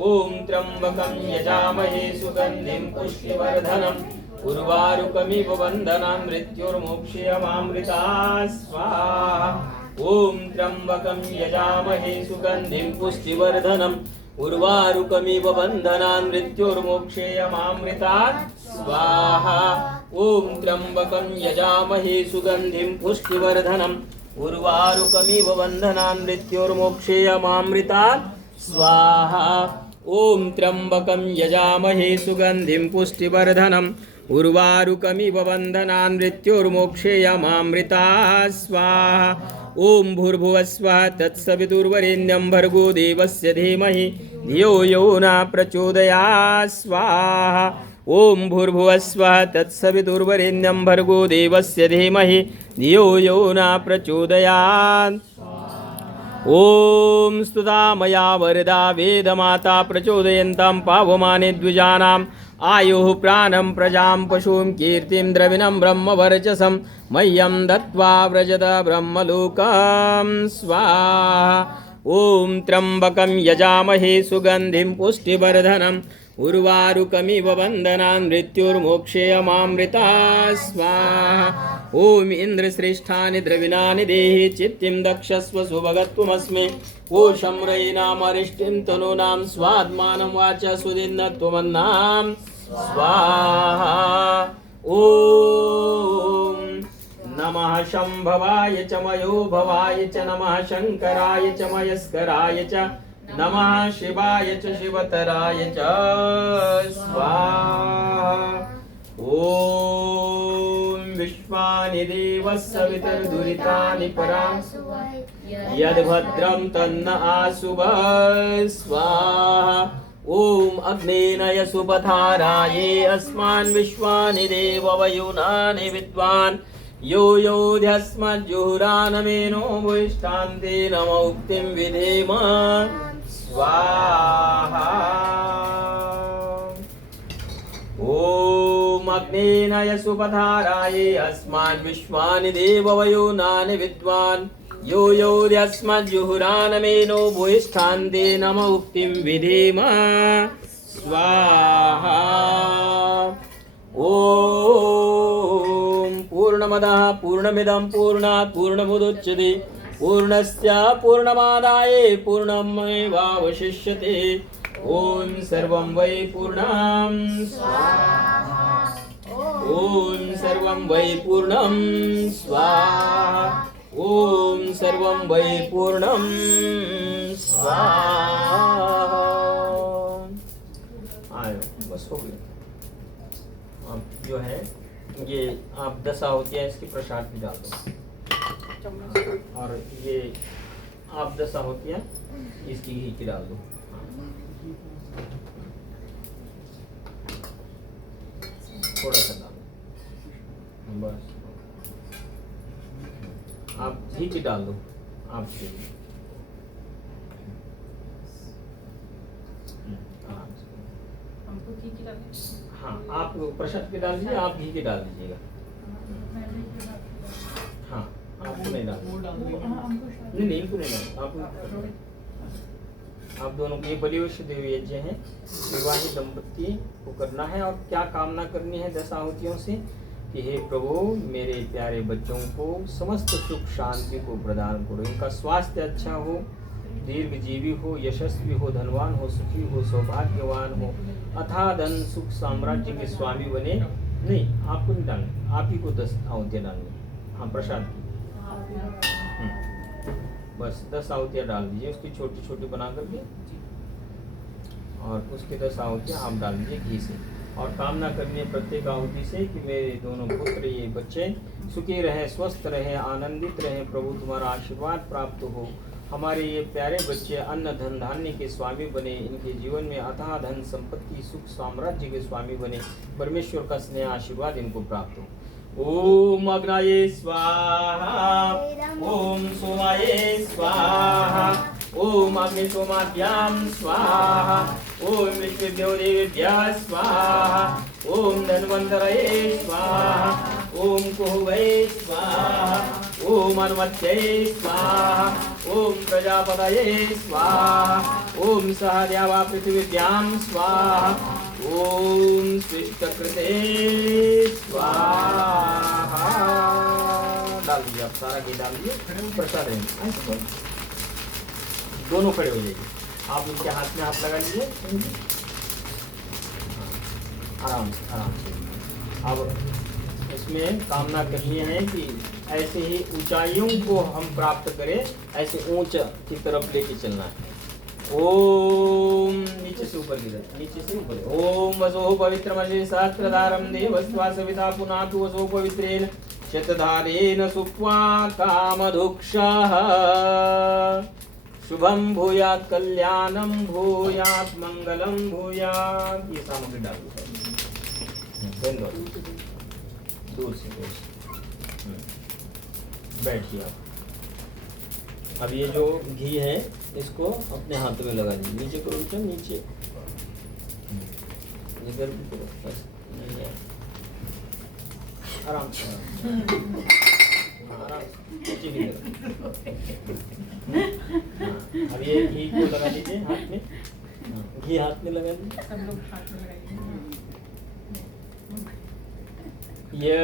ओम त्र्यंबकं यजामहे सुगंधिं पुष्टिवर्धनम् उर्वारुकमिव बन्धनान् मृत्युर्मोक्षेयमामृतात् स्वाहा। ओम त्र्यंबकं यजामहे सुगंधिं पुष्टिवर्धनम् उर्वारुकमिव बन्धनान् मृत्युर्मोक्षेयमामृतात् स्वाहा। ओम त्र्यंबकं यजामहे सुगंधिं पुष्टिवर्धनम् उर्वारुकमिव बन्धनान् मृत्युर्मोक्षेयमामृतात् स्वाहा। ओम त्र्यंबकं यजामहे सुगंधिं पुष्टिवर्धनम् उर्वारुकमिव बन्धनान् मृत्युर्मोक्षेयमामृतात् स्वाहा। ओम भूर्भुवस्वः तत्सवितुर्वरेण्यं भर्गो देवस्य धीमहि धियो यो न प्रचोदयात् स्वाहा। ओम भूर्भुवस्वः तत्सवितुर्वरेण्यं भर्गो देवस्य धीमहि धियो यो न प्रचोदयात्। ओम स्तुता मया वरदा वेदमाता प्रचोदयन्तां पावमाने द्विजानाम् आयुः प्राणं प्रजां पशुं कीर्तिं द्रविणं ब्रह्मवर्चसं मह्यं दत्त्वा व्रजत ब्रह्मलोकं स्वाहा। ओम त्र्यंबकं यजामहे सुगंधिं पुष्टिवर्धनम् उर्वारुकमिव बन्धनान् मृत्युर्मोक्षेयमामृतात् स्वाहा। ओम इंद्रश्रेष्ठानि द्रविणानि देहि चित्तिं दक्षस्व सुभगत्वमस्मि कोशं रयिनामरिष्टिं तनूनां स्वात्मानं वाचा सुदिन्नत्वमन्नां स्वाहा। ओम नमः शंभवाय च मयो भवाय च नमः शंकराय च मयस्कराय च नमः शिवाय च शिवतराय च स्वाहा। ओम विश्वानि देवः सवितर्दुरितानि परां यद्भद्रं तन्न आशुभः स्वाहा। ओम अग्नेनय सुपथाराये अस्मान् विश्वानि देववयुनानि विद्वान् यो योऽध्यस्मज्जुहुरानमेनो भूयिष्ठान्ते नम उक्तिं विधेम स्वाहा। ओम अग्नेनय सुपथाराये अस्मान् विश्वानि देववयुनानि विद्वान् यो योऽध्यस्मज्जुहुरानमेनो भूयिष्ठान्ते नम उक्तिं विधेम स्वाहा। ओम पूर्णमदः पूर्णमिदं पूर्णात् पूर्णमुदच्यते पूर्णस्य पूर्णमादाय पूर्णमेवावशिष्यते। ओम सर्वं वै पूर्णं स्वाहा। ओम सर्वं वै पूर्णं स्वाहा। ओम सर्वं वै पूर्णं स्वाहा। आयो बस हो गया। अब जो है ये आप 10 आहुतियाँ इसकी प्रसाद में डाल दो और ये आप 10 आहुतियाँ इसकी घी की डाल दो। थोड़ा सा डालो बस। आप घी की डाल दो आप हमको घी की डालनी? हाँ आप प्रसाद की डाल दीजिए, आप घी की डाल दीजिएगा। हाँ आपको नहीं डाल नहीं इनको नहीं डाल आप दोनों को। ये बलिवश देवी यज्ञ है, विवाहित दंपति को करना है और क्या कामना करनी है 10 आहुतियों से कि हे प्रभु मेरे प्यारे बच्चों को समस्त सुख शांति को प्रदान करो, इनका स्वास्थ्य अच्छा हो, दीर्घ जीवी हो, यशस्वी हो, धनवान हो, सुखी हो, सौभाग्यवान हो, अथाह धन सुख साम्राज्य के स्वामी बने। नहीं, आपको नहीं डालना, आप ही को 10 आहुतियाँ डालनी। हाँ, प्रसाद की बस 10 आहुतियाँ डाल दीजिए, उसकी छोटी छोटी बना करके, और उसके 10 आहुतियाँ आप डाल दीजिए घी से। और कामना करनी है प्रत्येक आहुति से कि मेरे दोनों पुत्र ये बच्चे सुखी रहें, स्वस्थ रहें, आनंदित रहें, प्रभु तुम्हारा आशीर्वाद प्राप्त हो, हमारे ये प्यारे बच्चे अन्न धन धान्य के स्वामी बने, इनके जीवन में अथाह धन संपत्ति सुख साम्राज्य के स्वामी बने, परमेश्वर का स्नेह आशीर्वाद इनको प्राप्त हो। ओम अग्नाये स्वाहा, ओम सोमाये स्वाहा, ओम अग्नि सोमाभ्याम स्वाहा, ओम विश्वेभ्यो देवेभ्यः स्वाहा, ओम धन्वन्तरये स्वाहा, ओम कुहवे स्वाहा, ओम अनुमत्यै स्वाहा, ओम प्रजापतये स्वाहा, ओम सहदेवा पृथिवीभ्यां स्वाहा, ओम स्विष्टकृते स्वाहा। डाल दीजिए आप सारा घी डाल दीजिए, प्रसाद रहेंगे। दोनों खड़े हो जाइए, आप उनके हाथ में हाथ लगा लीजिए, आराम से आराम से। अब इसमें कामना करनी है कि ऐसे ही ऊंचाइयों को हम प्राप्त करें, ऐसे ऊंच की तरफ लेके चलना है। ओम नीचे से ऊपर की तरफ, नीचे से ऊपर। ओम वसो पवित्रमलि सहस्रधारं देवस्त्वा सविता पुनातु वसो पवित्रेण शतधारेण सुप्त्वा कामधुक्षः शुभम भूयात् कल्याणम भूयात् मंगलम भूयात्। ये सामग्री डाल दो, दूर से बैठिए आप। अब ये जो घी है इसको अपने हाथ में लगा दीजिए, नीचे करो, नीचे नीचे इधर भी करो, बस नहीं है, आराम से आराम से नीचे भी करो। अब ये घी को लगा दीजिए हाथ में, घी हाथ में लगा दीजिए, सब लोग हाथ में लगाएंगे। ये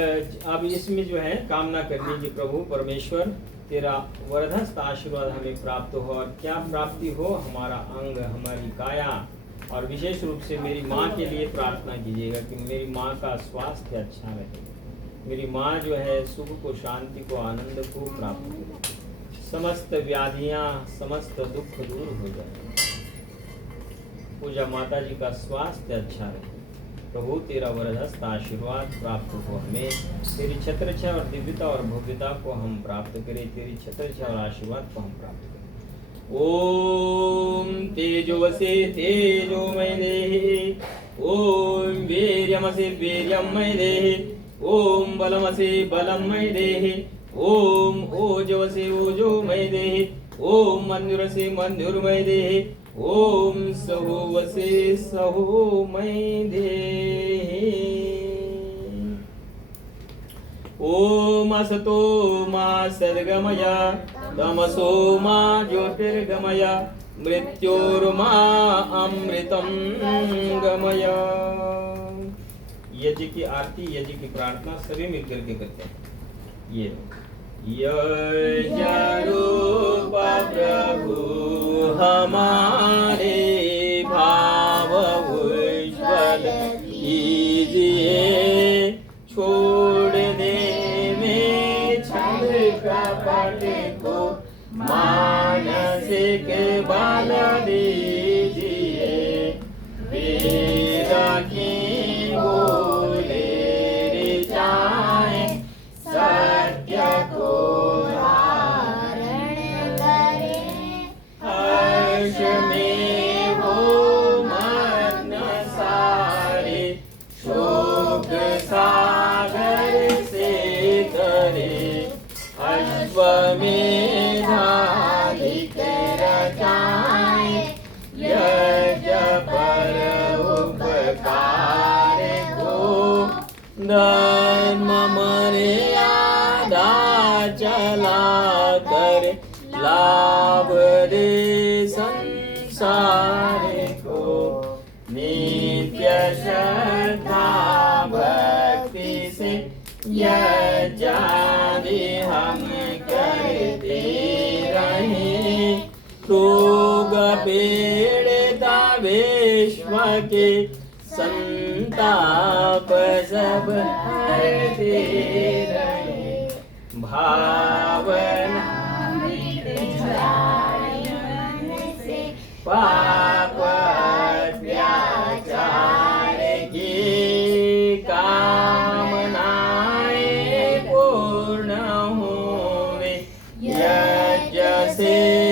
अब इसमें जो है कामना करनी कि प्रभु परमेश्वर तेरा वरदहस्त आशीर्वाद हमें प्राप्त हो, और क्या प्राप्ति हो, हमारा अंग, हमारी काया, और विशेष रूप से मेरी माँ के लिए प्रार्थना कीजिएगा कि मेरी माँ का स्वास्थ्य अच्छा रहे, मेरी माँ जो है सुख को, शांति को, आनंद को प्राप्त करे, समस्त व्याधियाँ, समस्त दुख दूर हो जाए, पूजा माता जी का स्वास्थ्य अच्छा रहे, प्रभु तेरा वरदहस्त आशीर्वाद प्राप्त हो, हमें तेरी छत्रछाया और दिव्यता और भव्यता को हम प्राप्त करें, तेरी छत्रछाया और आशीर्वाद को हम प्राप्त करें। ओम तेजोवसे तेजोमय देहि, ओम वीर्यमसे वीर्यमय देहि, ओम बलमसे बलमय देहि, ओम ओजवसे ओजोमय देहि, ओम मंजुरसे मंजुरमय देहि, ओम सहोवसे सहोमय देहि, ओम असतो मा सद्गमय, तमसो मा ज्योतिर्गमय, मृत्योर्मा अमृतं गमय। यज्ञ की आरती, यज्ञ की प्रार्थना सभी मिलकर के करते हैं। ये रूप प्रभु हमारे भाव उज्ज्वल कीजिए, छोड़ दे में छल कपट को, मानसिक बल दीजिए, वेद की बोले जाए, सत्य को धारण करें, हर्ष में हो मन सारे, शोक सागर से करे, अश्वमेध अधिक रचाए, यज्ञ पर उपकार को, धर्म मर्यादा चला कर, लाभ दे संसार को, नित्य श्रद्धा भक्ति से यज्ञादि हम करते रहे रोग पीड़िता विश्व के संताप सब हरते रहे भावना पाप अत्याचार की कामनाएं पूर्ण होवे यज्ञ से